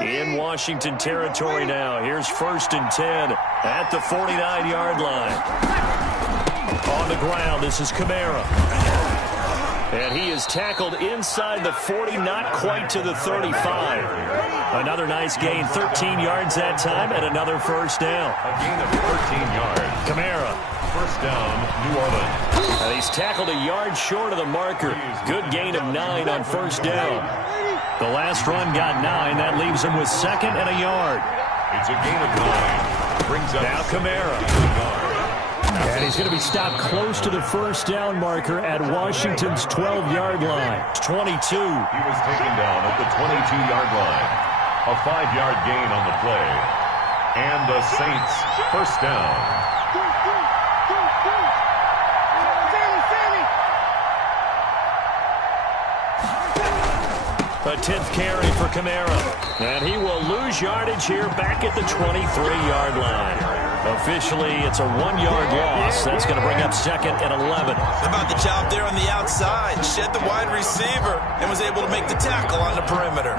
In Washington territory now. Here's 1st and 10 at the 49-yard line. On the ground, this is Kamara. And he is tackled inside the 40, not quite to the 35. Another nice gain, 13 yards that time, and another first down. A gain of 13 yards. Kamara. First down, New Orleans. And he's tackled a yard short of the marker. Good gain of 9 on first down. The last run got 9. That leaves him with 2nd and a yard. It's a gain of 9. Brings up now Kamara. And he's going to be stopped close to the first down marker at Washington's 12-yard line. 22. He was taken down at the 22-yard line. A 5-yard gain on the play. And the Saints first down. A 10th carry for Kamara. And he will lose yardage here back at the 23-yard line. Officially, it's a 1-yard loss. That's going to bring up 2nd and 11. How about the job there on the outside? Shed the wide receiver and was able to make the tackle on the perimeter.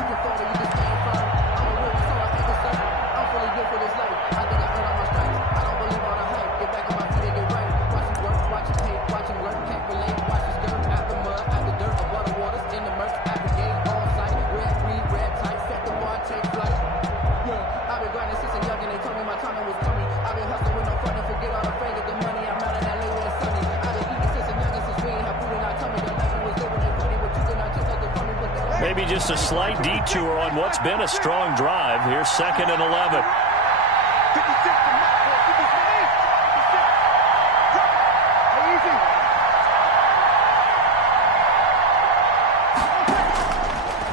Maybe just a slight detour on what's been a strong drive. Here's 2nd and 11.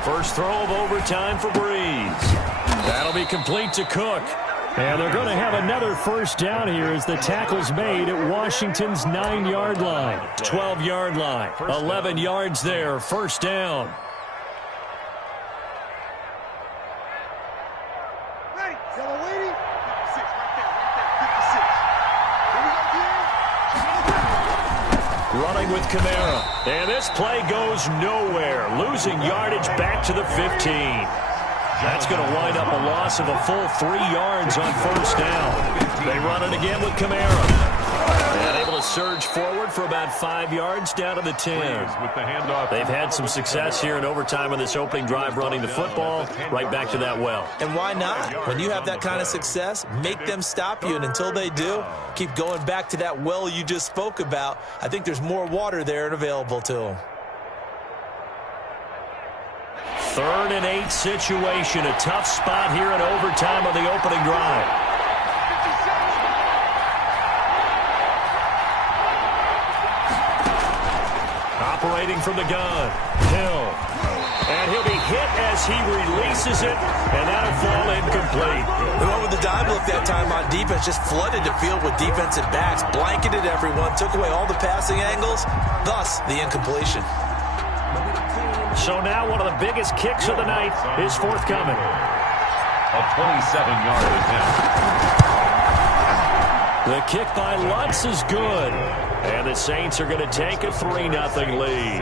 First throw of overtime for Breeze. That'll be complete to Cook. And they're going to have another first down here as the tackle's made at Washington's 9-yard line. 12-yard line. 11 yards there. First down. Running with Kamara. And this play goes nowhere. Losing yardage back to the 15. That's going to wind up a loss of a full 3 yards on first down. They run it again with Kamara. And able to surge forward for about 5 yards down to the 10. They've had some success here in overtime on this opening drive running the football. Right back to that well. And why not? When you have that kind of success, make them stop you. And until they do, keep going back to that well you just spoke about. I think there's more water there and available to them. 3rd and 8 situation. A tough spot here in overtime on the opening drive. Operating from the gun. Hill. And he'll be hit as he releases it, and that'll fall incomplete. The one with the dive look that time on defense just flooded the field with defensive backs, blanketed everyone, took away all the passing angles, thus the incompletion. So now one of the biggest kicks of the night is forthcoming. A 27-yard attempt. The kick by Lutz is good. And the Saints are going to take a 3-0 lead.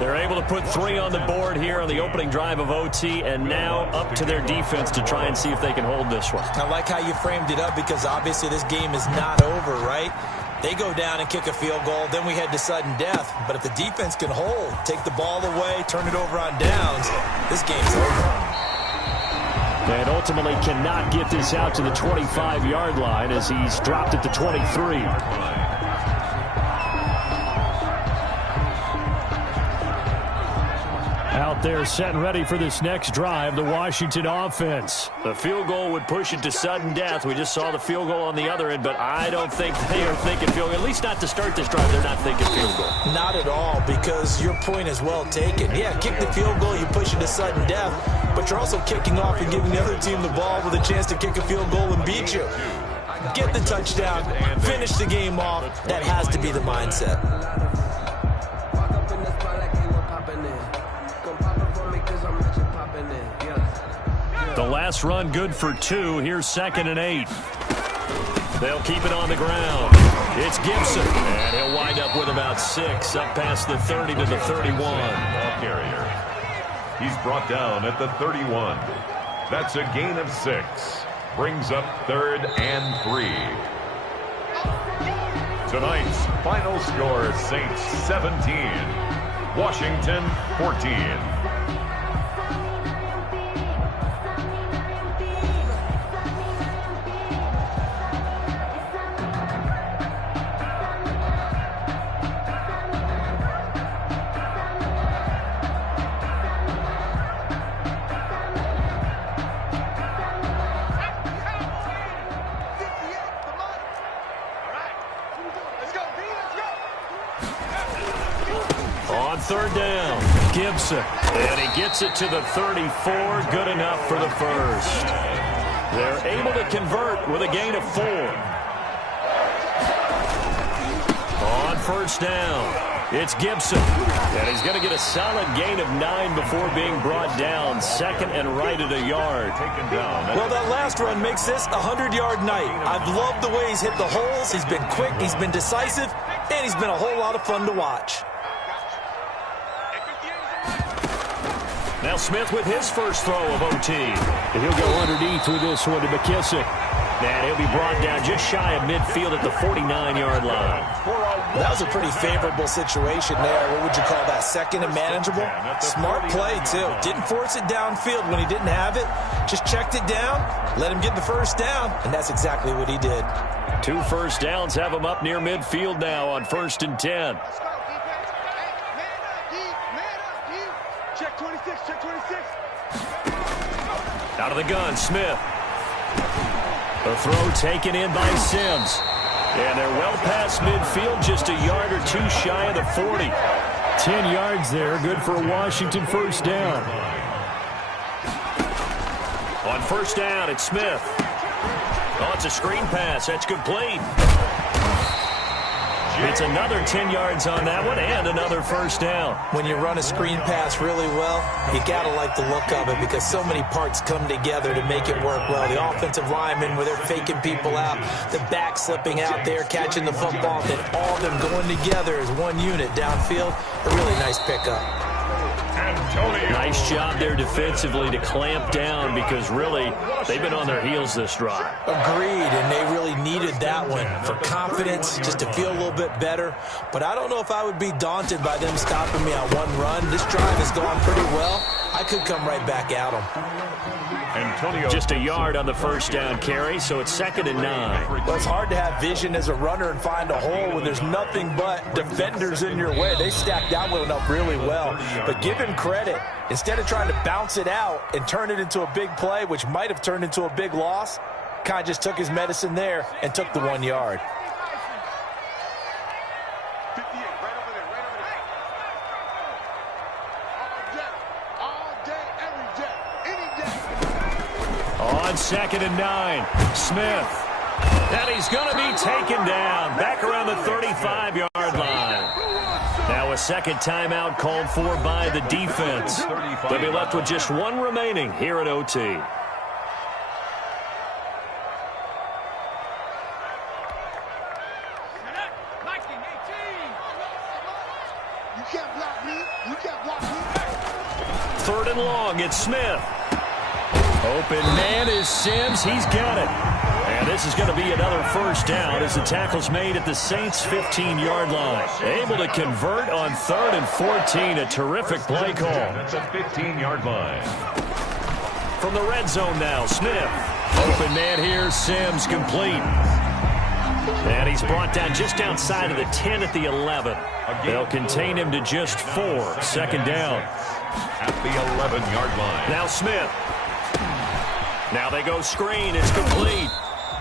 They're able to put 3 on the board here on the opening drive of OT, and now up to their defense to try and see if they can hold this one. I like how you framed it up because obviously this game is not over, right? They go down and kick a field goal, then we head to sudden death. But if the defense can hold, take the ball away, turn it over on downs, this game's over. And ultimately cannot get this out to the 25-yard line as he's dropped at the 23. Out there set and ready for this next drive, the Washington offense. The field goal would push it to sudden death. We just saw the field goal on the other end, but I don't think they are thinking field goal. At least not to start this drive. They're not thinking field goal. Not at all, because your point is well taken. Yeah, kick the field goal, you push it to sudden death, but you're also kicking off and giving the other team the ball with a chance to kick a field goal and beat you. Get the touchdown, finish the game off. That has to be the mindset. The last run good for 2. Here's 2nd and 8. They'll keep it on the ground. It's Gibson, and he'll wind up with about 6 up past the 30 to the 31. Ball carrier. He's brought down at the 31. That's a gain of 6. Brings up 3rd and 3. Tonight's final score, Saints 17, Washington 14. On 3rd down, Gibson. And he gets it to the 34. Good enough for the first. They're able to convert with a gain of 4. On 1st down, it's Gibson. And he's going to get a solid gain of 9 before being brought down. 2nd and right at a yard. Taken down. Well, that last run makes this a 100-yard night. I've loved the way he's hit the holes. He's been quick, he's been decisive, and he's been a whole lot of fun to watch. Now Smith with his first throw of OT. And he'll go underneath with this one to McKissick. And he'll be brought down just shy of midfield at the 49-yard line. That was a pretty favorable situation there. What would you call that? 2nd and manageable? Smart play, too. Didn't force it downfield when he didn't have it. Just checked it down, let him get the first down, and that's exactly what he did. 2 first downs have him up near midfield now on 1st and 10. Check 26, check 26. Out of the gun, Smith. A throw taken in by Sims. And they're well past midfield, just a yard or 2 shy of the 40. 10 yards there, good for a Washington first down. On 1st down, it's Smith. Oh, it's a screen pass. That's complete. It's another 10 yards on that one and another first down. When you run a screen pass really well, you got to like the look of it because so many parts come together to make it work well. The offensive linemen where they're faking people out, the back slipping out there, catching the football, then all of them going together as one unit downfield. A really nice pickup. Nice job there defensively to clamp down because really they've been on their heels this drive. Agreed, and they really needed that one for confidence, just to feel a little bit better. But I don't know if I would be daunted by them stopping me on one run. This drive has gone pretty well. I could come right back at them. Just a yard on the first down carry, so it's 2nd and 9. Well, it's hard to have vision as a runner and find a hole when there's nothing but defenders in your way. They stacked that one up really well. But give him credit. Instead of trying to bounce it out and turn it into a big play, which might have turned into a big loss, kind of just took his medicine there and took the 1 yard. On 2nd and 9, Smith. And he's going to be taken down back around the 35-yard line. Now a second timeout called for by the defense. They'll be left with just 1 remaining here at OT. It's Smith. Open man is Sims. He's got it. And this is going to be another first down as the tackle's made at the Saints' 15-yard line. Able to convert on 3rd and 14. A terrific play call. At the 15-yard line. From the red zone now, Smith. Open man here, Sims, complete. And he's brought down just outside of the 10 at the 11. They'll contain him to just 4. 2nd down. At the 11-yard line. Now Smith. Now they go screen. It's complete.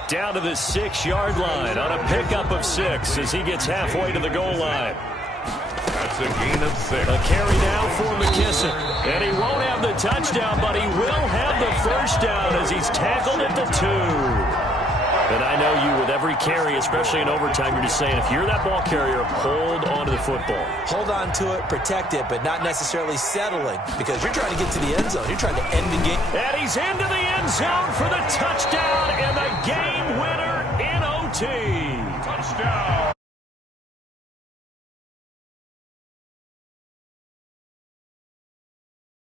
Down to the 6-yard line on a pickup of 6 as he gets halfway to the goal line. That's a gain of 6. A carry now for McKissick. And he won't have the touchdown, but he will have the first down as he's tackled at the 2. And I know you, with every carry, especially in overtime, you're just saying, if you're that ball carrier, hold on to the football. Hold on to it, protect it, but not necessarily settling, because you're trying to get to the end zone. You're trying to end the game. And he's into the end zone for the touchdown and the game winner in OT. Touchdown.